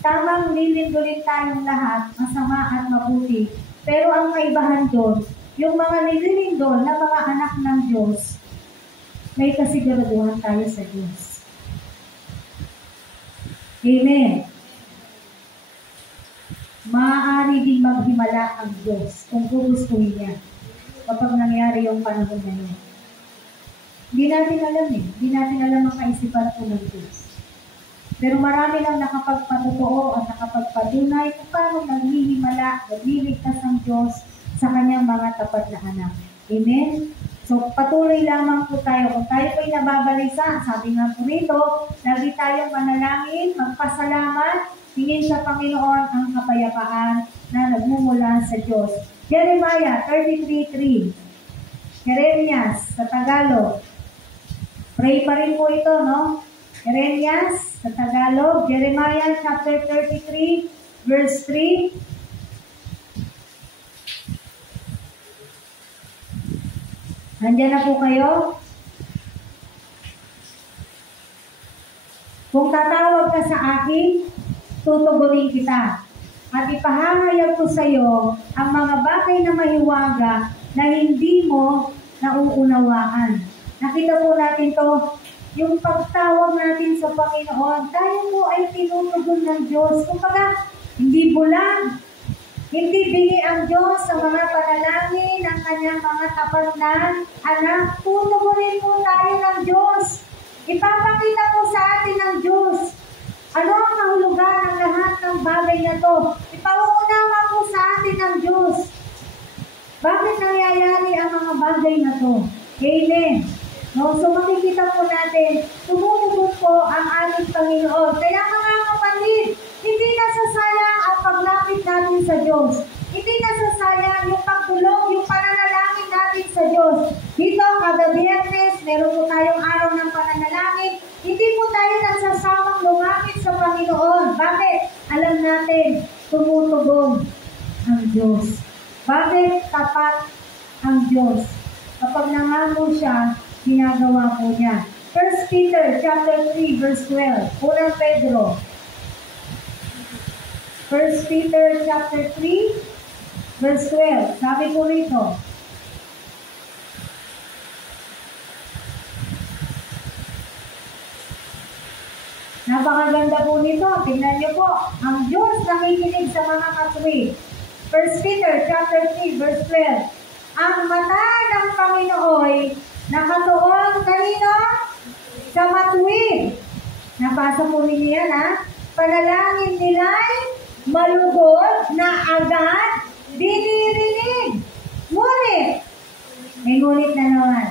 Tamang lilindulin tayong lahat, masama at mabuti. Pero ang kaibahan doon, yung mga nililindol na mga anak ng Diyos, may kasiguraduhan tayo sa Diyos. Amen. Maaari din maghimala ang Diyos kung gugustuhin niya kapag nangyari yung panahon na yun. Hindi natin alam eh. Hindi natin alam ang kaisipan po ng Diyos. Pero marami lang nakapagpatotoo at nakapagpatunay kung paano naghihimala, nagliligtas ang Diyos sa kanyang mga tapat na anak. Amen? So, patuloy lamang po tayo. Kung tayo po'y nababalisa, sabi nga po rito, lagi tayong manalangin, magpasalamat, hingin sa Panginoon ang kapayapaan na nagmumula sa Diyos. Jeremiah 33:3. Jeremias sa Tagalog. Pray pa rin po ito, no? Jeremias sa Tagalog. Jeremiah chapter 33, verse 3. Nandiyan na po kayo? Kung tatawag ka sa akin, tutugunin kita. At ipahahayag ko sa iyo ang mga bagay na mahiwaga na hindi mo nauunawaan. Nakita po natin to, yung pagtawag natin sa Panginoon, tayo po ay tinutugon ng Diyos. Kumbaga, hindi bulag, hindi bingi ang Diyos sa mga panalangin ng kanyang mga tapat na anak. Tutugunin po tayo ng Diyos. Ipapakita po sa atin ng Diyos ano ang kahulugan ng lahat ng bagay na to. Ipauunawa po sa atin ng Diyos. Bakit nangyayari ang mga bagay na to? Amen. No, so makikita po natin, tumutugon po ang ating Panginoon. Kaya mga kapatid, hindi nasasayang ang paglapit natin sa Diyos. Hindi nasasayang yung pagtulong, yung pananalangin natin sa Diyos. Dito, kada Biyernes, meron po tayong araw ng pananalangin. Hindi po tayo nagsasawang lumapit sa Panginoon. Bakit? Alam natin, tumutugon ang Diyos. Bakit tapat ang Diyos? Kapag nangako siya, ginagawa po niya. 1 Peter chapter 3 verse 12. Unang Pedro. 1 Peter chapter 3 verse 12. Sabi po rito, Napakaganda po nito. Tingnan niyo po. Ang Diyos nakikinig sa mga katuwid. 1 Peter chapter 3 verse 12. Ang mata ng Panginoon nakatuon kanino? Sa matuwid. Nabasa po ninyo yan, ha? Panalangin nila'y malugod na agad dinirinig. Ngunit, may ngunit na naman.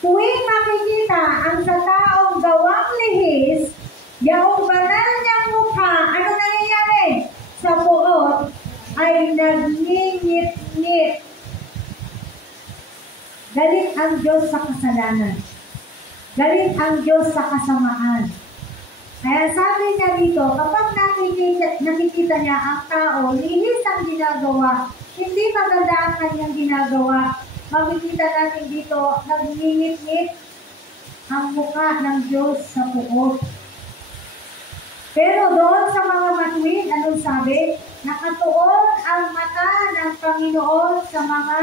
Tuwing makikita ang sa taong gawang lihis, yaong banal niyang mukha, ano nangyayari? Sa puot ay nagngingit-ngit. Galit ang Diyos sa kasalanan. Galit ang Diyos sa kasamaan. Kaya sabi niya dito, kapag nakikita niya ang tao, lihis ang ginagawa, hindi maganda ang kanyang ginagawa, makikita natin dito, nagngingit-ngit ang mukha ng Diyos sa puot. Pero doon sa mga matuwid, anong sabi? Nakatuon ang mata ng Panginoon sa mga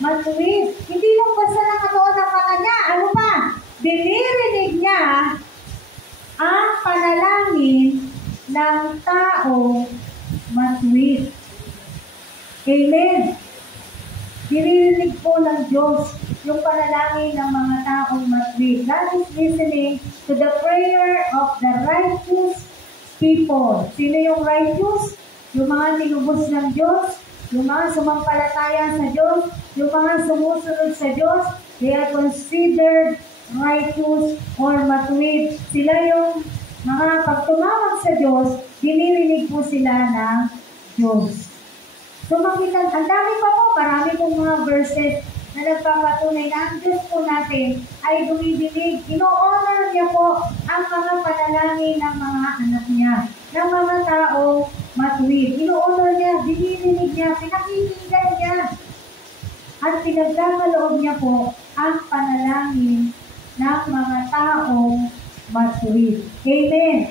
matuwid. Hindi lang basta nakatuon ang mata niya, ano pa? Dinirinig niya ang panalangin ng tao matuwid. Amen. Dinirinig po ng Diyos yung panalangin ng mga taong matuwid. God is listening to the prayer of the righteous people. Sino yung righteous? Yung mga tinubos ng Diyos, yung mga sumampalataya sa Diyos, yung mga sumusunod sa Diyos, they are considered righteous or matuwid. Sila yung mga pagtumawag sa Diyos, dinirinig po sila ng Diyos. So makita, ang dami pa po, marami pong mga verses na nagpapatunay na ang Diyos po natin ay dumidinig. Ino-honor niya po ang mga panalangin ng mga anak niya, ng mga tao matuwid. Ino-honor niya, dinirinig niya, pinakikinggan niya. At pinagkakaloob niya po ang panalangin ng mga taong matuwid. Amen.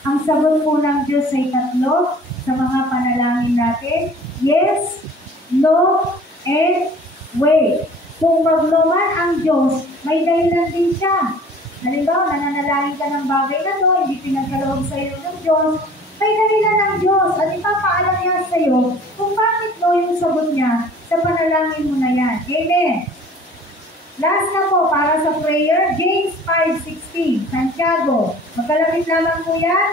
Ang sagot po ng Diyos ay tatlo sa mga panalangin natin. Yes, no, and wait. Kung magloman ang Diyos, may dahilan din siya. Halimbawa, nananalangin ka ng bagay na to, hindi pinagkaloob sa iyo ng Diyos, may dahilan ng Diyos at ipapaalam niya sa iyo kung bakit no yung sagot niya sa panalangin mo na yan. Amen. Last na po, para sa prayer, James 5:16, Santiago. Magkalapit lamang po yan.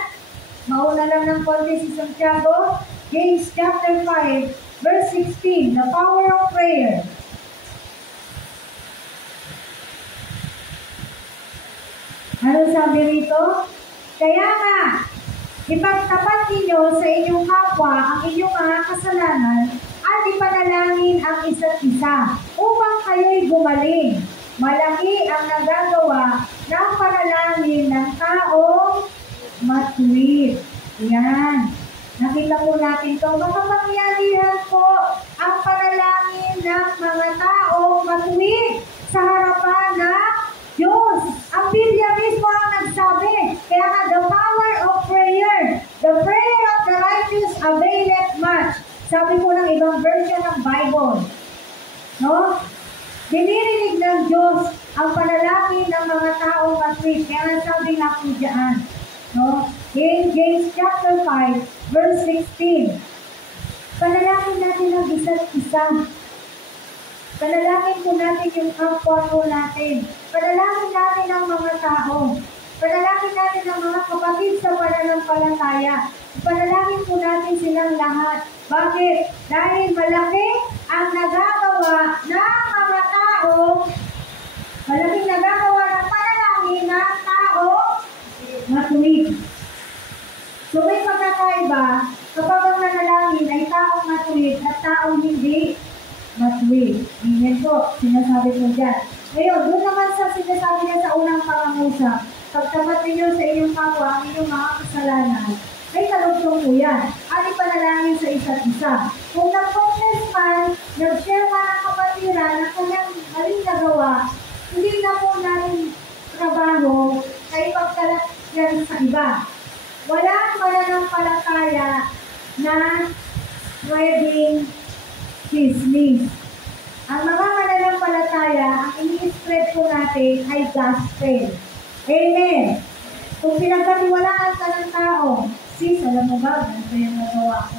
Mauna lang ng konti si Santiago. James chapter 5, verse 16, the power of prayer. Ano sabi rito? Kaya nga, ipagtapat ninyo sa inyong kapwa ang inyong mga kasalanan at ipanalangin ang isa't isa upang kayo'y gumaling. Malaki ang nagagawa ng panalangin ng taong matuwid. Yan. Nakita po natin ito. Makapangyarihan po ang panalangin ng mga taong matuwid sa harapan ng Diyos. Ang Biblia mismo ang nagsabi. Kaya nga, the power of prayer, the prayer of the righteous availeth much. Sabi po ng ibang version ng Bible. No? Dinirinig ng Diyos ang panalangin ng mga taong matuwid. Kaya sabi nga po dyan. No? In James chapter 5, verse 16. Panalangin natin ang isa't isa. Panalangin po natin yung kapwa po natin. Panalangin natin ang mga tao. Panalangin natin ang mga kapatid sa pananampalataya. Panalangin po natin silang lahat. Bakit? Dahil malaki ang nagagawa ng mga tao, malaking nagagawa ng panalangin ng tao matuwid. So may pagkakaiba kapag ang nanalangin ay taong matuwid at taong hindi matuwid. Ganyan po, sinasabi ko dyan. Ngayon, doon naman sa sinasabi niya sa unang pangangusap, pagtapat ninyo sa inyong kapwa ang inyong mga kasalanan, ay talugtong po yan. At ipanalangin sa isa't isa. Kung nag-confess man, nag-share man ang kapatiran na kanyang maling nagawa, hindi na po natin trabaho ay pagkalat yan sa iba. Walang mananampalataya na spreading chismis. Ang mga mananampalataya, ang ini-spread po natin ay gospel. Amen. Kung pinagkatiwalaan ka ng tao, sis, alam mo ba, ganito yung nagawa ko.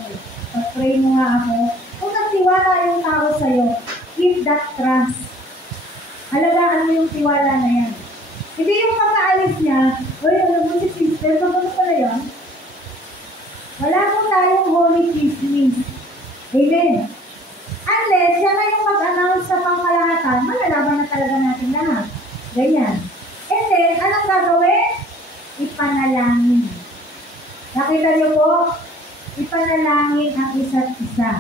Pag-pray mo nga ako. Kung nagtiwala yung tao sa'yo, keep that trust. Alagaan mo yung tiwala na yan. Hindi yung pagkaalis niya, uy, alam mo si sister, magano pala yan? Wala po tayong holy chismis. Amen. Unless, siya na yung mag-announce sa pangkalahatan, malalaman na talaga natin lahat. Ganyan. And then, anong gagawin? Ipanalangin. Nakita niyo po? Ipanalangin ang isa't isa.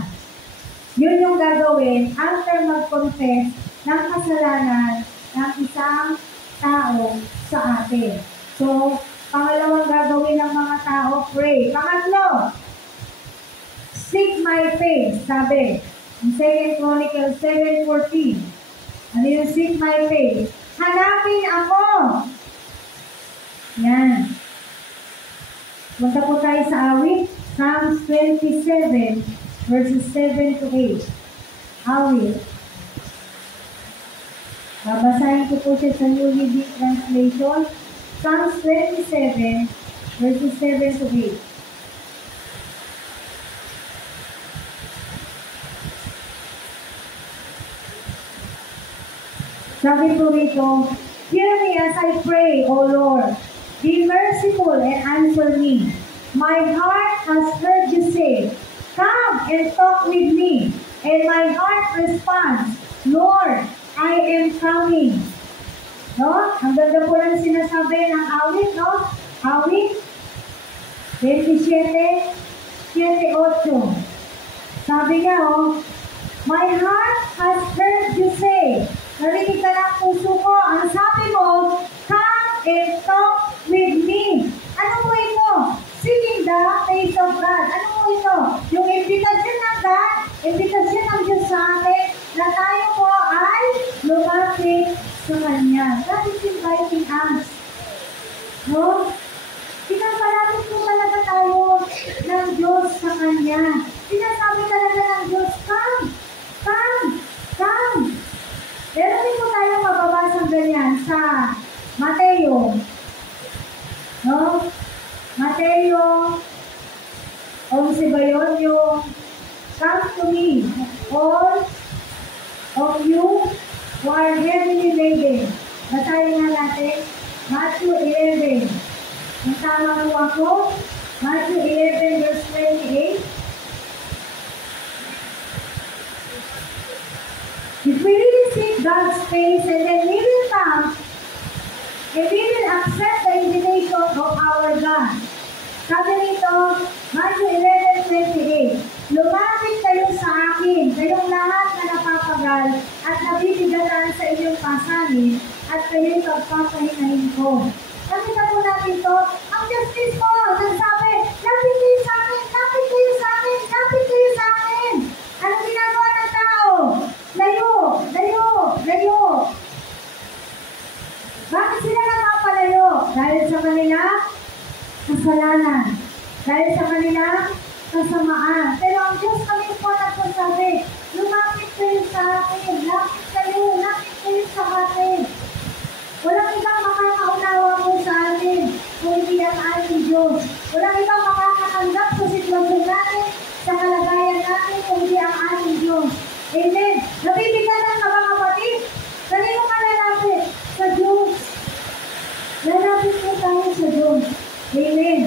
Yun yung gagawin after mag-confess ng kasalanan ng isang tao sa atin. So, pangalawang gagawin ng mga tao, pray. Pangatlo, seek my face. Sabi, in 2 Chronicles 7:14. Ano yung seek my face? Hanapin ako. Yan. Punta po tayo sa awit. Psalms 27, verses 7 to 8. Awit. Babasahin ko po siya sa New Living Translation. Psalms 27, verses 7 to 8. Sabi po rito, hear me as I pray, O Lord. Be merciful and answer me. My heart has heard you say, come and talk with me. And my heart responds, Lord, I am coming. No? Ang ganda po ng sinasabi ng awit, no? Awit 27, 7-8. Sabi niya, oh, my heart has heard you say, narinig ka ng puso ko, ang sabi mo, come and talk with me. Ano mo ito? Seeking the face of God. Ano mo ito? Yung invitation ng God, invitation ng Diyos sa atin, na tayo po ay lumapit sa Kanya. God is inviting us. No? Pinapalapit po talaga tayo ng Diyos sa Kanya. Sinasabi talaga ng Diyos, come, come, come. Pero hindi po tayo mababasang ganyan sa Mateo. No? Mateo, 11 ba yun? Yung, come to me, all of you who are heavily laden. Basahin nga natin, Matthew 11. Ang tama mo ako, Matthew 11 verse 28. If we really seek God's face and then we will come and we will accept the invitation of our God. Sabi nito, Matthew 11:28, lumapit kayo sa akin, kayong lahat na napapagal at nabibigatan sa inyong pasanin at kayo'y pagpapahinahin ko. Nakita po natin to, ang justice mo, nagsabi, lapit kayo sa akin, lapit kayo sa akin, lapit kayo sa akin. Anong ginagawa ng tao? Layo, layo, layo. Bakit sila napapalayo? Dahil sa kanila kasalanan. Dahil sa kanila kasamaan. Pero ang Diyos kami po nagsasabi, lumapit kayo sa akin, lapit kayo sa akin. Walang ibang makakaunawa po sa atin kung hindi ang ating Diyos. Walang ibang makakatanggap sa sitwasyon natin, sa kalagayan natin kung hindi ang ating Diyos. Amen. Nabibigatan ka ba kapatid? Kanino ka lalapit? Sa Diyos. Lalapit po tayo sa Diyos. Amen.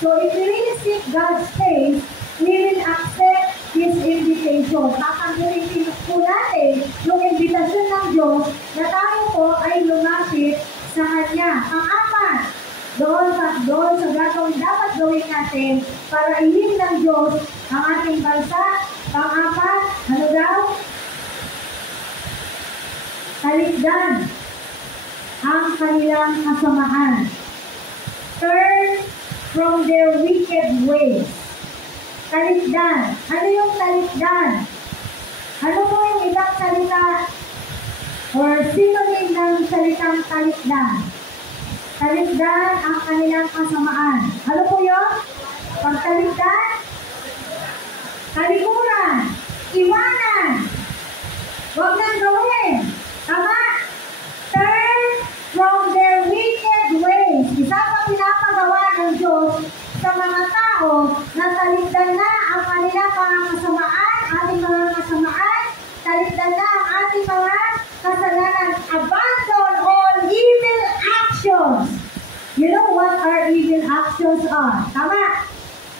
So if we really seek God's face, we will accept His invitation. Kakangguritin po natin yung invitation ng Diyos na tayo po ay lumapit sa Kanya. Pang-apat, doon sa gagawin dapat gawin natin para ihin ng Diyos ang ating bansa. Pang-apat, ano daw? Talikdan ang kanilang kasamaan. Turn from their wicked ways. Talikdan. Ano yung talikdan? Ano po yung ibang salita or synonym ng salitang talikdan? Talikdan ang kanilang kasamaan. Ano po yun? Pagtalikdan? Talikuran. Iwanan. Huwag nang gawin. Tama? Turn from their wicked ways. Isa pa sa mga tao na talikdan na ang kanilang mga kasamaan, ating mga kasamaan, talikdan na ang ating mga kasalanan. Abandon all evil actions. You know what our evil actions are? Tama.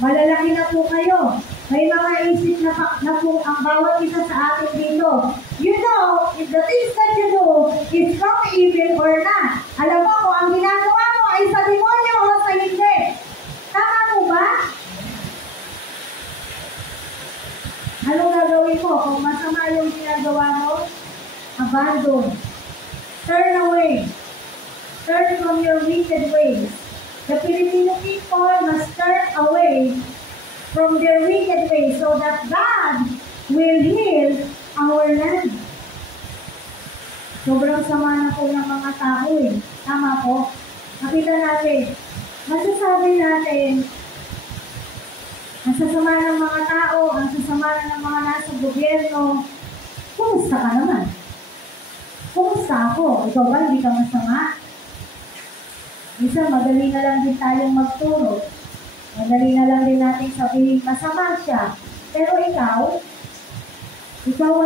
Malalaki na po kayo. May mga isip na po ang bawat isa sa atin dito. You know, if the things that you do is from evil or not. Alam mo kung ang ginagawa mo ay sa demonyo o sa hindi. Tama po ba? Anong gagawin mo? Kung masama yung ginagawa mo, abandon. Turn away. Turn from your wicked ways. The Filipino people must turn away from their wicked ways so that God will heal our land. Sobrang sama na po ng mga tao eh. Tama po? Nakita natin. Masasabi natin, ang sasama ng mga tao, ang sasama ng mga nasa gobyerno, kumusta ka naman? Kumusta ako? Ikaw ba hindi ka masama? Minsan, madali na lang din tayong magturo. Madali na lang din natin sabihin, masama siya. Pero ikaw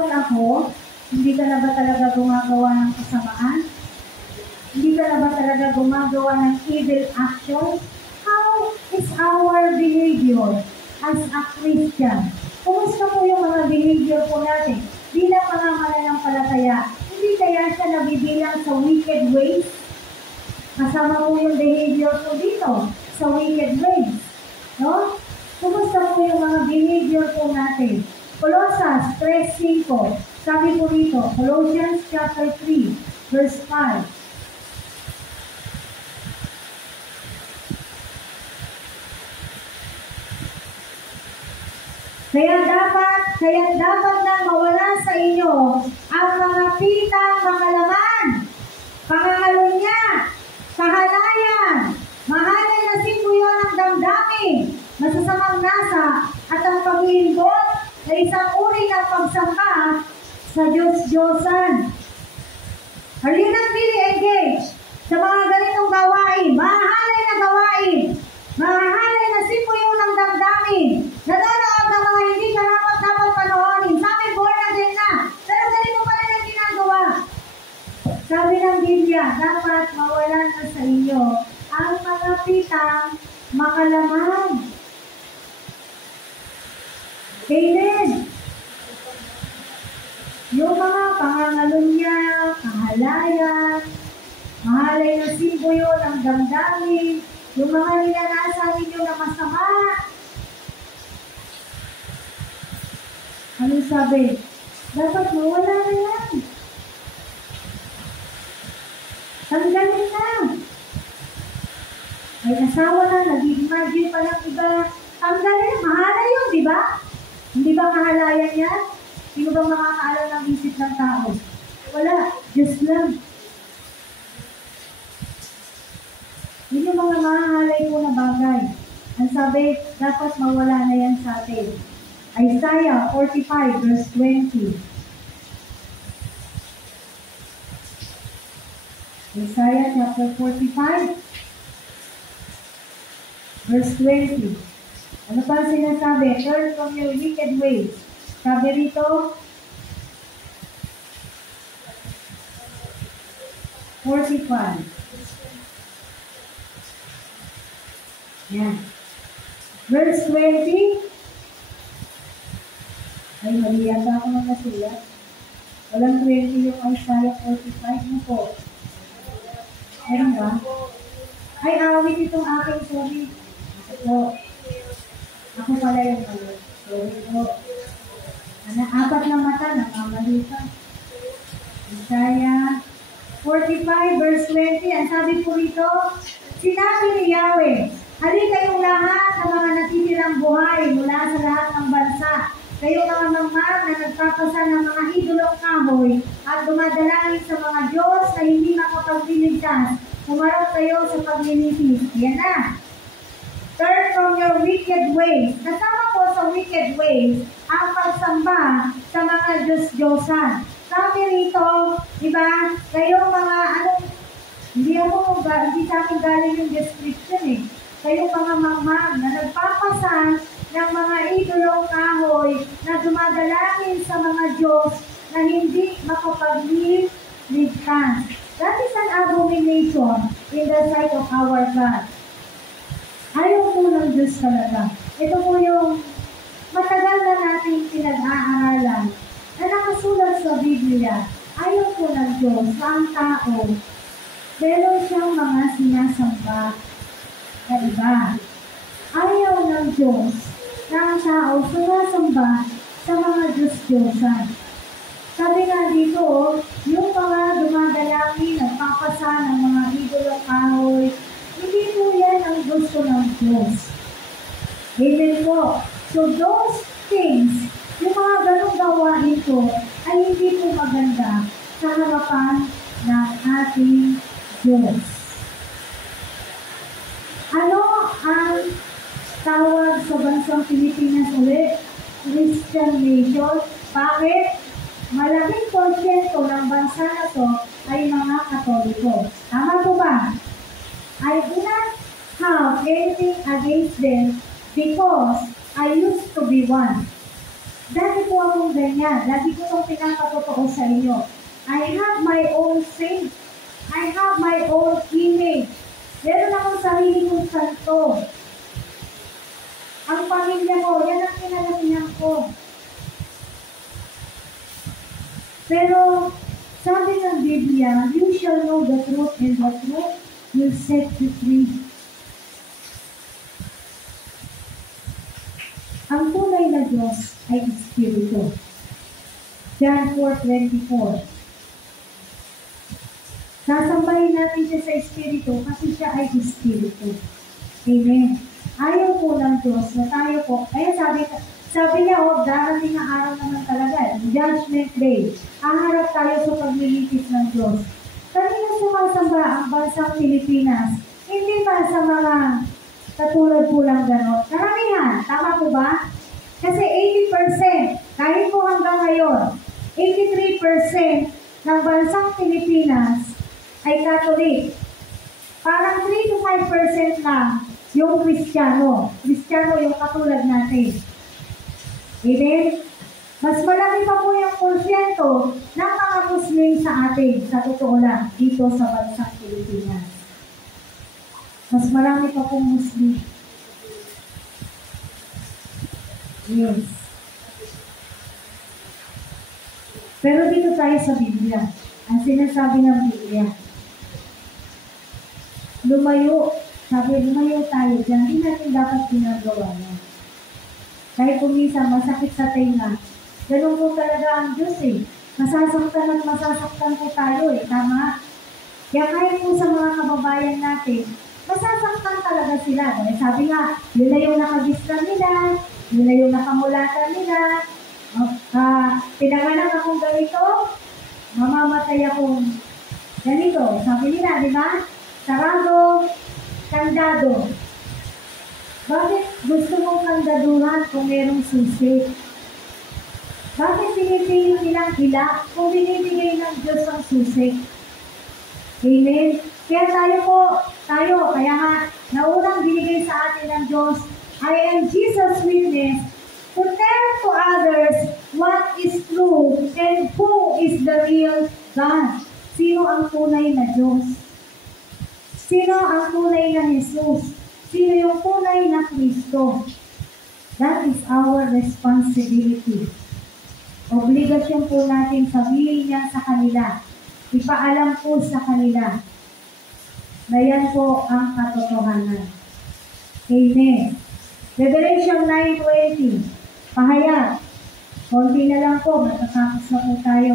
at ako, hindi ka na ba talaga gumagawa ng kasamaan? Hindi ka na ba talaga gumagawa ng evil action? How is our behavior as a Christian? Kumusta po yung mga behavior po natin? Bilang mga mananampalataya, hindi kaya siya nabibilang sa wicked ways? Kasama po yung behavior po dito sa wicked ways. No? Kumusta po yung mga behavior po natin? Colossians 3:5. Sabi po dito, Colossians chapter 3, verse 5. Kaya dapat na mawala sa inyo ang mga pitang makalaman, pangangalunya, kahalayan, mahalay na simpuyon ng damdamin, masasamang nasa, at ang pag-iimbot na isang uri ng pagsamba sa Diyos-Diyosan. Are you not really engaged sa mga ganitong gawain? Mahalay na gawain, mahalay na simpuyon ng damdamin, nanonood ng mga hindi karapat-dapat panoorin. Sabi, born again na, pero ganito pa rin ang ginagawa. Sabi ng Biblia, dapat mawalan na sa inyo ang mga pitang makalaman. Amen. Yung mga pangangalunya, kahalayan, mahalay na simboyo ng damdamin, yung mga nilalasa ninyo na masama. Ano sabi? Dapat mawala na yan. Tanggalin na. May asawa na, nag-imagine pa ng iba. Tanggalin, mahalay yun, di ba? Hindi ba kahalayan yan? Sino bang makakaalam ng isip ng tao? Wala, Diyos lang. Yun yung mga mahalay po na bagay. Ang sabi, dapat mawala na yan sa atin. Isaiah 45 verse 20. Isaiah chapter 45 verse 20. Ano pa sinasabi? Turn from your wicked ways. Sabi rito, 45. Yan. Verse 20. Ay, mali yata ako ng nasulat. Walang 20 yung Isaiah 45 mo po. Meron ba? Ay, awit itong aking sorry. Ako pala yung mali. Sorry po. Apat na mata, nakamali ka. Isaiah 45 verse 20. Ang sabi po rito, sinabi ni Yahweh, halika kayong lahat ng mga natitirang buhay mula sa lahat ng bansa. Kayo mga mamang na nagpapasa ng mga idolong kahoy at dumadalangin sa mga Diyos na hindi makapagpiligtas. Humarap kayo sa paglilitis. Yan na. Turn from your wicked ways. Kasama po sa wicked ways ang pagsamba sa mga Diyos-Diyosan. Sabi rito, di ba, kayo mga hindi sa akin galing yung description eh. kayo mga manghang na nagpapasan ng mga idolong kahoy na dumadalangin sa mga Diyos na hindi makapagligtas. That is an abomination in the sight of our God. Ayaw po ng Diyos talaga. Ito po yung matagal na nating pinag-aaralan na nakasulat sa Biblia. Ayaw po ng Diyos na ang tao meron siyang mga sinasamba na iba. Ayaw ng Diyos na ang tao sumasamba sa mga Diyos-Diyosan. Sabi nga dito, yung mga dumadalangin, nagpapasa ng mga idolong kahoy, hindi po yan ang gusto ng Diyos. Amen po. So those things, yung mga ganong gawain po, ay hindi po maganda sa harapan ng ating Diyos. Ano ang tawag sa bansang Pilipinas ulit? Christian nation. Bakit? Malaking porsyento ng bansa na to ay mga Katoliko. Tama po ba? I do not have anything against them because I used to be one. Dati po akong ganyan. Lagi ko itong pinapatotoo sa inyo. I have my own faith. I have my own image. Meron akong sarili kong santo. Ang pamilya ko, yan ang kinalamihan ko. Pero, sabi ng Biblia, you shall know the truth and the truth will set you free. Ang tunay na Diyos ay Espiritu. John 4:24. Sasambahin natin siya sa Espiritu kasi siya ay Espiritu. Amen. Ayaw po ng Diyos na tayo po. Kaya sabi niya, darating na araw naman talaga, Judgment Day. Haharap tayo sa paglilitis ng Diyos. Kanina sumasamba ang bansang Pilipinas, hindi ba sa mga katulad po lang gano'n? Karamihan, tama po ba? Kasi 80%, kahit po hanggang ngayon, 83% ng bansang Pilipinas ay Catholic. Parang 3 to 5% lang yung Kristiyano. Kristiyano yung katulad natin. Amen? Mas malaki pa po yung porsyento ng mga Muslim sa atin, sa totoo lang, dito sa bansang Pilipinas. Mas marami pa pong Muslim. Yes. Pero dito tayo sa Biblia. Ang sinasabi ng Biblia, lumayo. Sabi, lumayo tayo dyan. Hindi natin dapat ginagawa niya. Kahit kung minsan masakit sa tenga, ganun po talaga ang Diyos eh. Masasaktan at masasaktan po tayo eh. Tama? Kaya kahit po sa mga kababayan natin, masasaktan talaga sila. Dahil sabi nga, yun na yung nakagistan nila, yun na yung nakamulatan nila. Pinanganak akong ganito, mamamatay akong ganito. Sabi nila, di ba? Sarado, kandado. Bakit gusto mong kandaduhan kung merong susi? Bakit pinipili nilang ilak kung binibigay ng Diyos ang susi? Amen? Kaya kaya nga, naunang binigay sa atin ng Diyos, I am Jesus' witness to tell to others what is true and who is the real God. Sino ang tunay na Diyos? Sino ang tunay na Jesus? Sino yung tunay na Kristo? That is our responsibility. Obligasyon po natin sabihin niya sa kanila. Ipaalam po sa kanila na yan po ang katotohanan. Amen. Revelation 9:20. Pahayag. Konti na lang po, matatapos na po tayo.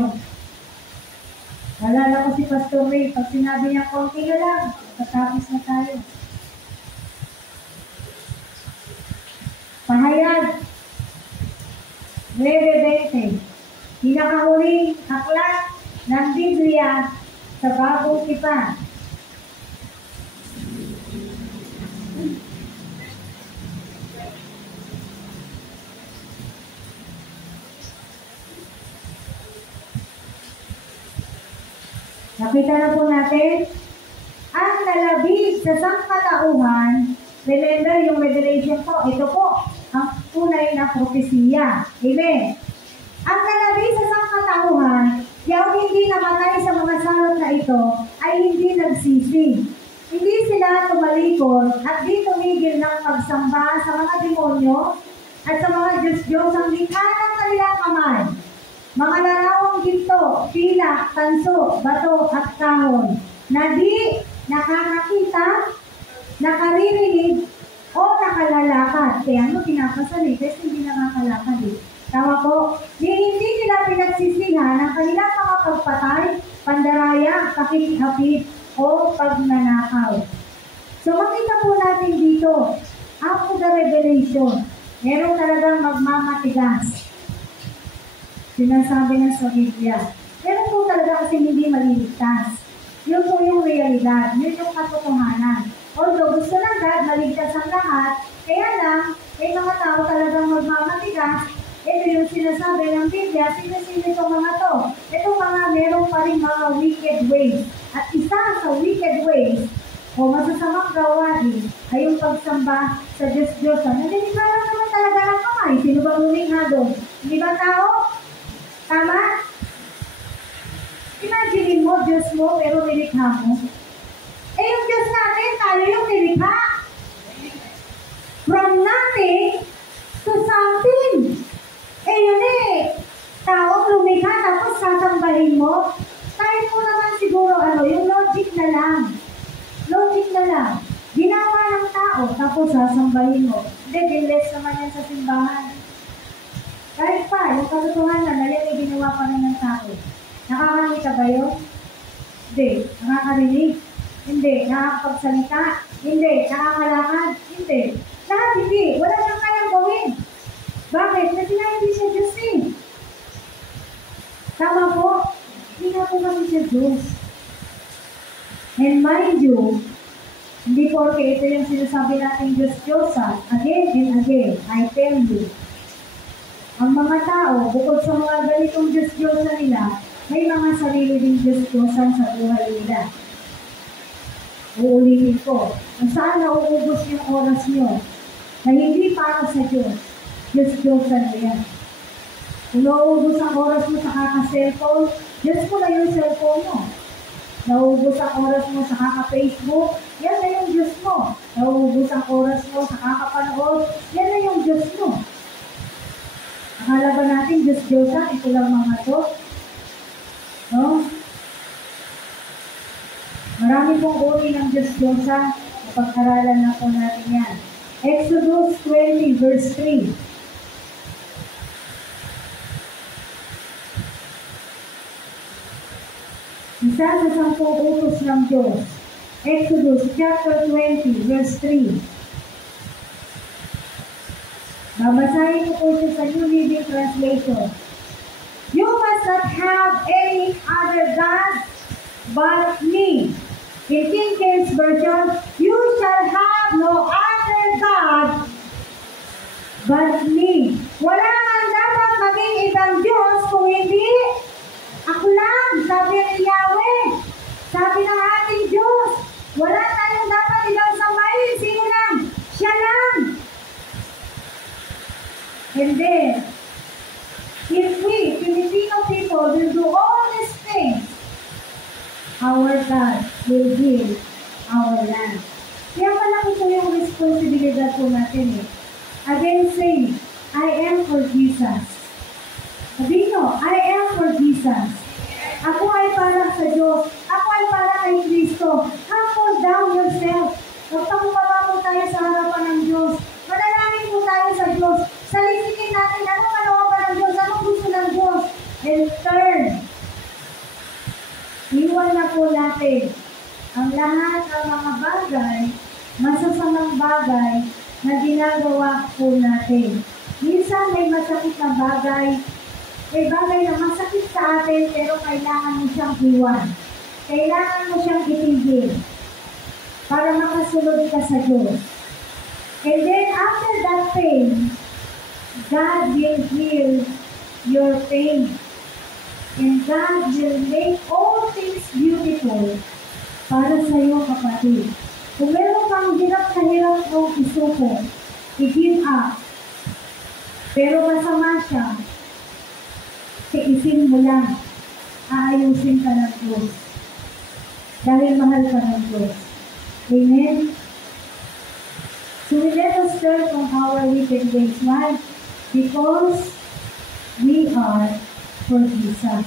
Nalala ko si Pastor Ray, pag sinabi niya konti na lang, matatapos na tayo. Pahayag. 9:20. Pinakahuling aklat ng Biblia sa Bagong Tipan. Nakita na po natin, ang nalabig sa sangkatauhan Remember yung revelation po, ito po, ang tunay na propesiya. Amen. Ang nanabi sa sangkatauhan, yung hindi namatay sa mga salot na ito, ay hindi nagsisi. Hindi sila tumalikod at di tumigil ng pagsamba sa mga demonyo at sa mga Diyos-Diyos ang likha ng kanilang kamay. Mga larawang ginto, pilak, tanso, bato at kahon, na di nakakakita, nakaririnig, o nakalalakad. Kaya ano pinapasalit? Kasi hindi nakakalakad eh. Tama po? Hindi nila pinagsisihan ang kanilang mga pagpatay, pandaraya, pakikihapit, o pagnanakaw. So makita po natin dito, after the revelation, meron talagang magmamatigas. Sinasabi na sa Biblia. Meron po talaga kasi hindi maliligtas. Yun po yung realidad. Yun yung katotohanan. Although gusto ng God, maligtas ang lahat, kaya lang, may mga tao talagang magmamatigas. Ito yung sinasabi ng Biblia, sino-sino itong mga to. Ito mga meron pa rin mga wicked ways. At isa sa wicked ways, o masasamang gawain, ay yung pagsamba sa Diyos-Diyosan. Nagdideklara naman talaga ng kamay. Sino ba lumikha doon? Hindi ba tao? Tama? Imagine mo, Diyos mo, pero nilikha mo. Eh yung Diyos natin, tayo yung nilikha. From nothing to something. Eh yun eh, taong lumikha, tapos sasambahin mo. Tayo po naman siguro, yung logic na lang. Logic na lang. Ginawa ng tao, tapos sasambahin mo. Hindi, dinless naman yan sa simbahan. Kahit pa, yung katotohanan na yan ay ginawa pa rin ng tao. Nakakakita ba yun? Hindi. Nakakarinig? Hindi. Nakakapagsalita? Hindi. Nakakalakad? Hindi. Lahat hindi. Wala nang kayang gawin. Bakit? Kasi nga hindi siya Diyos eh. Tama po? Hindi nga po kasi siya Diyos. And mind you, hindi po ito yung sinasabi natin Diyos-Diyosan. Again and again, I tell you, ang mga tao, bukod sa mga ganitong Diyos-Diyosan nila, may mga sarili ding Diyos-Diyosan sa buhay nila. Uulitin ko, kung saan nauubos yung oras nyo, na hindi para sa Diyos, Diyos-Diyosan mo yan. Kung nauubos ang oras mo sa kaka-cellphone, Diyos mo na yung cellphone mo. Nauubos ang oras mo sa kaka-Facebook, yan na yung Diyos mo. Nauubos ang oras mo sa kakapanood, yan na yung Diyos mo. Akala ba natin Diyos-Diyosan, ito lang mga to? No? Marami pong uri ng Diyos-Diyosan, napag-aralan na po natin yan. Exodus 20 verse 3. Isa sa 10 utos ng Diyos. Exodus chapter 20 verse 3. Babasahin ko po siya sa New Living Translation. You must not have any other gods but me. In King James Version, you shall have no other God but me. Wala man dapat maging ibang Diyos kung hindi ako lang, sabi ni Yahweh. Sabi ng ating Diyos, wala tayong dapat ibang sambahin. Sino lang? Siya lang. And then, if we, Filipino people, will do all these things, our God will heal our land. Kaya malaki po yung responsibilidad po natin eh. Again say, I am for Jesus. Sabi nyo, I am for Jesus. Ako ay para sa Diyos. Ako ay para kay Kristo. Humble down yourself. Magpakubaba po tayo sa harapan ng Diyos. Manalangin po tayo sa Diyos. Salisigin natin anong kalooban ng Diyos, anong gusto ng Diyos. And turn. Iwan na po natin ang lahat ng mga bagay, masasamang bagay na ginagawa po natin. Minsan may masakit na bagay, may bagay na masakit sa atin, pero kailangan mo siyang iwan. Kailangan mo siyang itigil para makasunod ka sa Diyos. And then after that pain, God will heal your pain. And God will make all things beautiful para sa iyo, kapatid. Kung meron kang hirap kahirap mong isuko, i-give up, pero masama siya, tiisin mo lang, aayusin ka ng Diyos. Dahil mahal ka ng Diyos. Amen? So let us turn from our wicked ways. Why? Because we are for Jesus.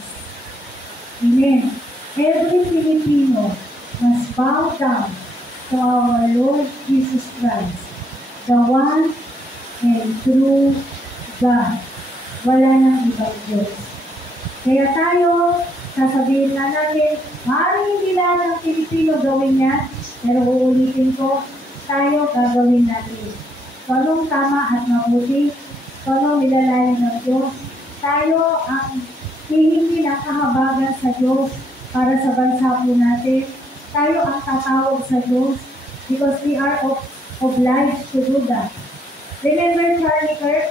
Amen. Every Filipino must bow down to our Lord Jesus Christ, the one and true God. Wala nang ibang Diyos. Kaya tayo, sasabihin na natin, maaaring hindi lang ng Pilipino gawin yan, pero uulitin ko, tayo gagawin natin. Kung anong tama at mabuti, kung anong nilalayan ng Diyos, tayo ang hihingi ng kahabagan sa Diyos para sa bansa po natin. Tayo ang tatawag sa Diyos because we are obliged to do that. Remember Charlie Kirk?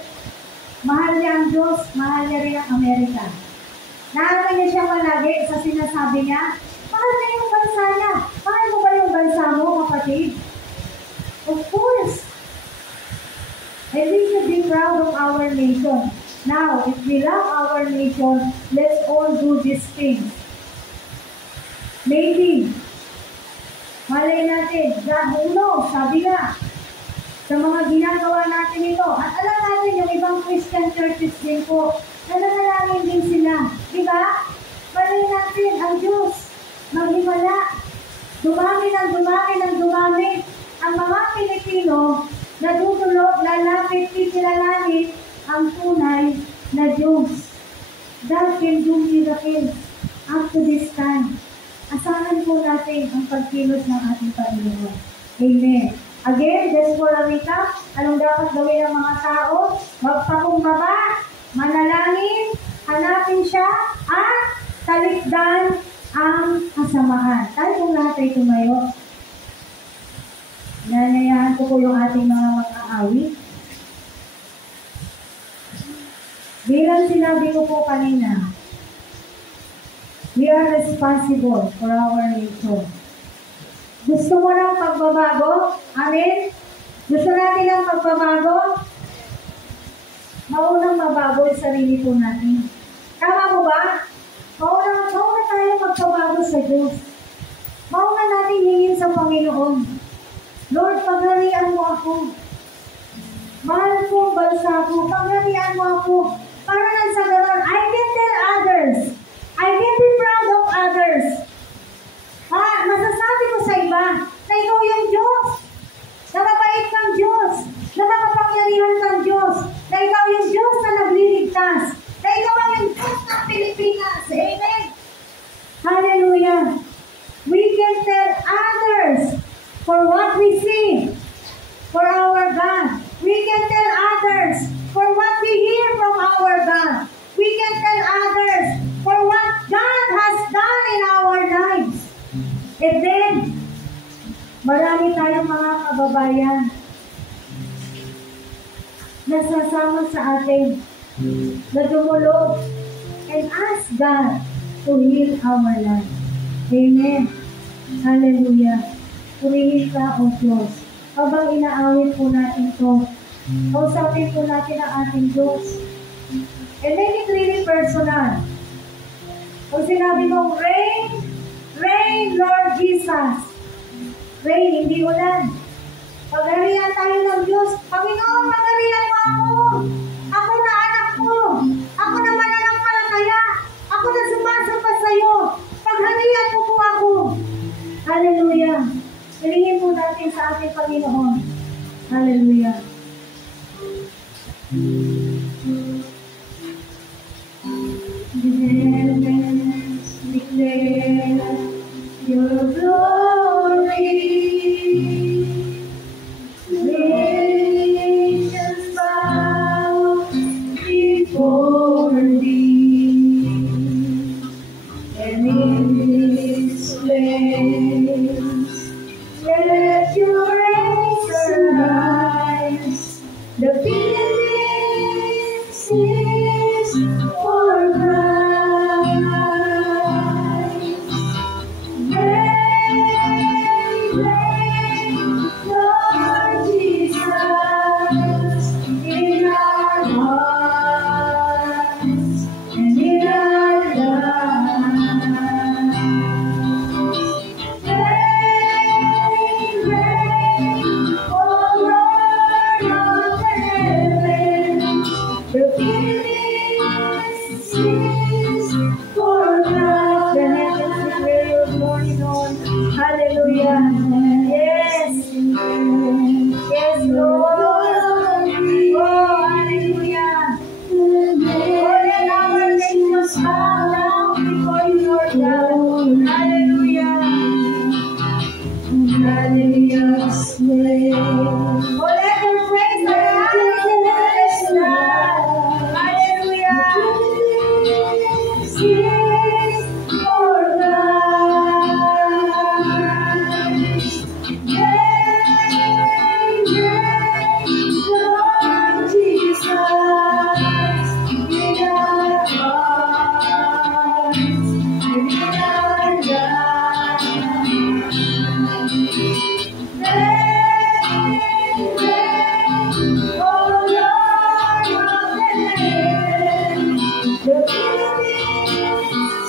Mahal niya ang Diyos, mahal niya rin ang Amerika. Naaman niya siya malagi sa sinasabi niya, mahal na yung bansa niya. Mahal mo ba yung bansa mo, kapatid? Of course. And we should be proud of our nation. Now, if we love our nation, let's all do these things. Maybe, malay natin, God who knows, sabi nga, sa mga ginagawa natin ito, at alam natin yung ibang Christian churches din po, nananalangin din sila. Diba? Malay natin, ang Diyos, maghimala, dumami ng dumami, ang mga Pilipino, natutulog, lalapit, kikilalangin, ang tunay na Diyos. God can do miracles up to this time. Asahan po natin ang pagkilos ng ating Panginoon. Amen. Again, just for a recap, anong dapat gawin ng mga tao? Magpakumbaba, manalangin, hanapin siya, at talikdan ang kasamaan. Tayo kung lahat ay tumayo. Nanayahan ko po yung ating mga mag-aawi. Bilang sinabi ko po kanina, we are responsible for our nation. Gusto mo ng pagbabago? Amen? Gusto natin ng pagbabago? Maunang mabago yung sarili po natin. Tama mo ba? Mauna tayo magpabago sa Diyos. Mauna natin hingin sa Panginoon. Lord, pagharian mo ako. Mahal ko ang bansa ko. Pagharian mo ako. Para nang sa gano'n, I can tell others. I can be proud of others. Masasabi ko sa iba na ikaw yung Diyos. Na mabait kang Diyos. Na makapangyarihan kang Diyos. Na ikaw yung Diyos na nagliligtas. Na ikaw ang yung Diyos ng Pilipinas. Amen. Hallelujah. We can tell others for what we see, for our God. We can tell others for what we hear from our God. We can tell others for what God has done in our lives. And then, marami tayong mga kababayan na sasama sa atin, na dumulog and ask God to heal our land. Amen. Hallelujah. Purihin ka, O Diyos. Habang inaawit po natin ito, kausapin po natin ang ating Diyos. And make it really personal. Kung sinabi mo, rain, rain, Lord Jesus. Rain, hindi ulan. Pagharian tayo ng Diyos. Panginoon, pagharian mo ako. Ako na anak mo. Ako na mananampalataya. Ako na sumasamba sa iyo. Pagharian mo po ako. Hallelujah. Hilingin po natin sa ating Panginoon. Hallelujah. Declare your glory. Nations bow before thee. And in this place, let your rays arise. The Philippines is for Christ. Rain, rain, Lord. Oh, let your praise arise in us. Hallelujah. Sing for Christ. Lord Jesus, in our hearts, and in our lives. Oh Lord of heaven, the Philippines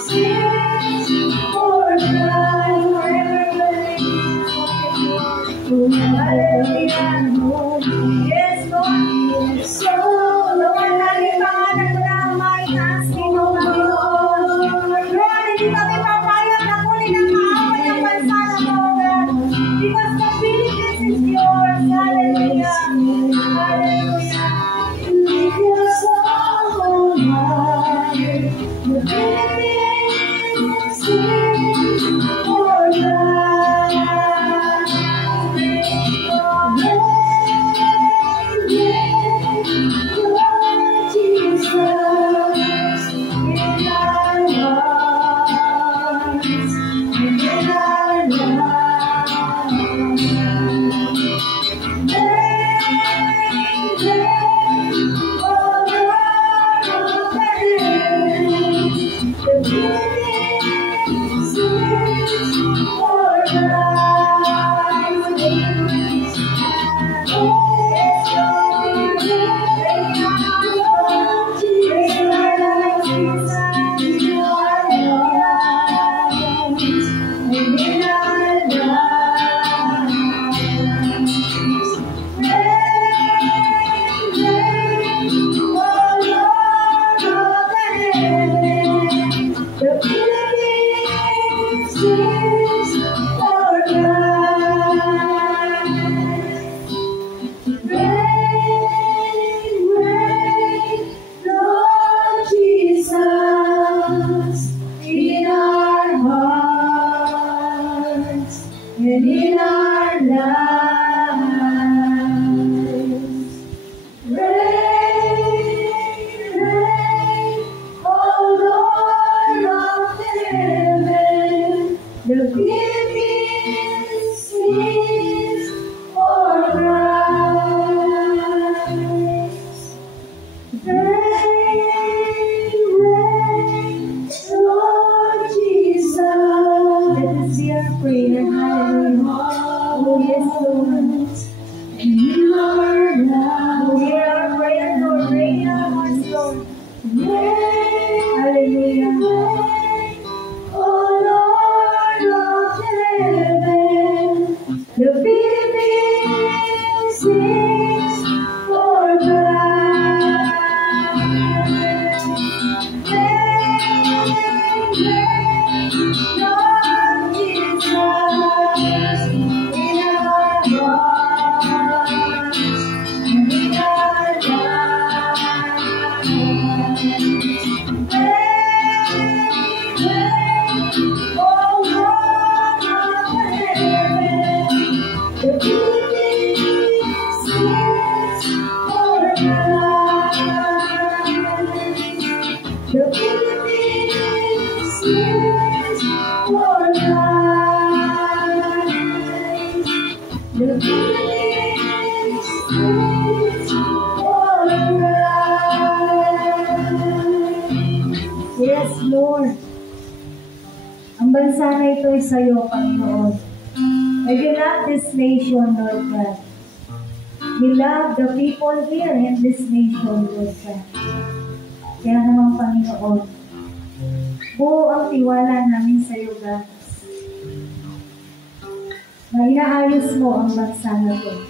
sings for Christ forever. Yes, Lord. So, Lord, lagi pangalan mo na ang maitaas kino Lord. Lord, hindi kami papayag na muli ng kaaway ang bansa na mo, God. Because the Philippines is yours. Hallelujah. Hallelujah. Lift your song on high. The Philippines sings for God. Lord Jesus, in our hearts, and in our lives. Oh Lord of heaven, the Philippines sings for Christ. Yes, Lord, Jesus, in our lives, and in our lives. Oh Lord of heaven, the Philippines sings for Christ. Reign, reign, Lord Jesus, in our hearts and in our lives. Reign, reign, oh Lord of heaven, the Philippines sings for Christ. Reign, reign, Lord Jesus. Let us hear our prayer. Hallelujah. Oh yes, Lord. And you are now. Oh, hear our prayer, Lord. Reign in our hearts, Lord. Hallelujah. Oh Lord of heaven, the Philippines sings for Christ. Lord Jesus, in our hearts and in our lives. Oh Lord of heaven, the Philippines sings for Christ. The Philippines sings for Christ. The Philippines sings for Christ. Yes, Lord. Ang bansa na ito ay sa iyo, Panginoon. And you love this nation, Lord God. You love the people here in this nation, Lord God. Kaya naman, Panginoon, buo ang tiwala namin sa iyo, God, na inaayos mo ang bansa na ito.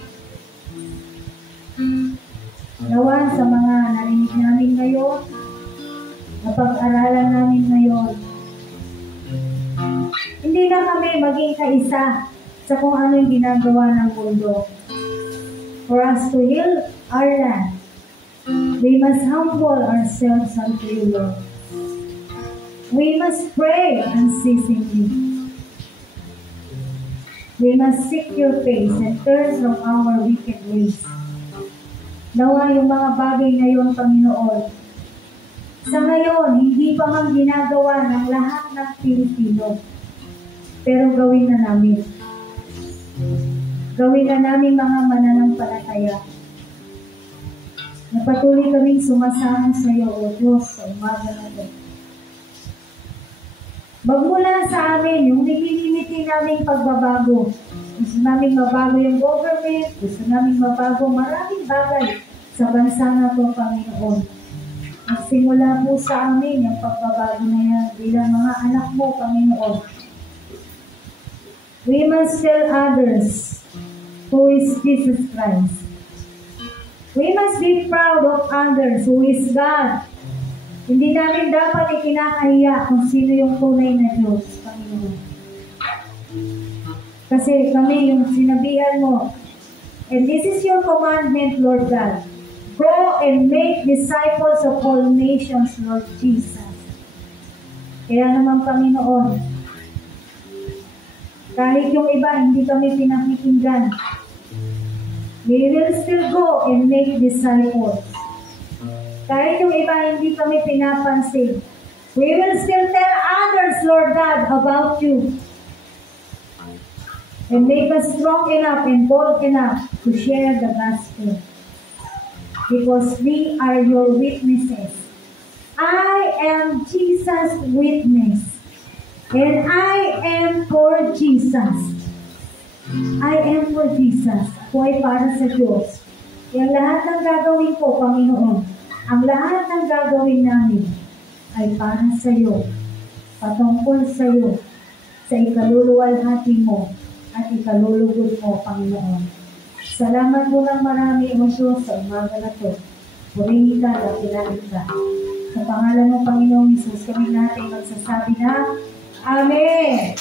Nawa sa mga narinig namin ngayon, napag-aralan namin ngayon, hindi na kami maging kaisa sa kung ano yung ginagawa ng mundo. For us to heal our land, we must humble ourselves unto you, Lord. We must pray unceasingly. We must seek your face and turn from our wicked ways. Nawa yung mga bagay na yun, Panginoon. Sa ngayon, hindi pa man ginagawa ng lahat ng Pilipino. Pero gawin na namin. Gawin na namin mga mananampalataya. Napatuloy kaming sumasama sa iyo, O Diyos, sa umaga na ito. Magmula sa amin, yung nilimiti naming pagbabago. Gusto naming mabago yung government, gusto naming mabago maraming bagay sa bansa na ito, Panginoon. Magsimula po sa amin yung pagbabago na yan bilang mga anak mo, Panginoon. We must tell others who is Jesus Christ. We must be proud of others who is God. Hindi namin dapat ikinakahiya kung sino yung tunay na Diyos, Panginoon. Kasi kami yung sinabihan mo. And this is your commandment, Lord God. Go and make disciples of all nations, Lord Jesus. Kaya naman, Panginoon, kahit yung iba hindi kami pinakikinggan, we will still go and make disciples. Kahit yung iba hindi kami pinapansin, we will still tell others, Lord God, about you. And make us strong enough and bold enough to share the gospel. Because we are your witnesses. I am Jesus' witness. And I am for Jesus. I am for Jesus. Ako ay para sa Diyos. Yung lahat ng gagawin ko, Panginoon, ang lahat ng gagawin namin ay para sa iyo, patungkol sa iyo, sa ikaluluwalhati mo at ikalulugod mo, Panginoon. Salamat mo ng marami, O Diyos, sa umaga na ito. Purihin ka at ilahin ka. Sa pangalan mo, Panginoon Jesus, kami natin magsasabi na, Amen!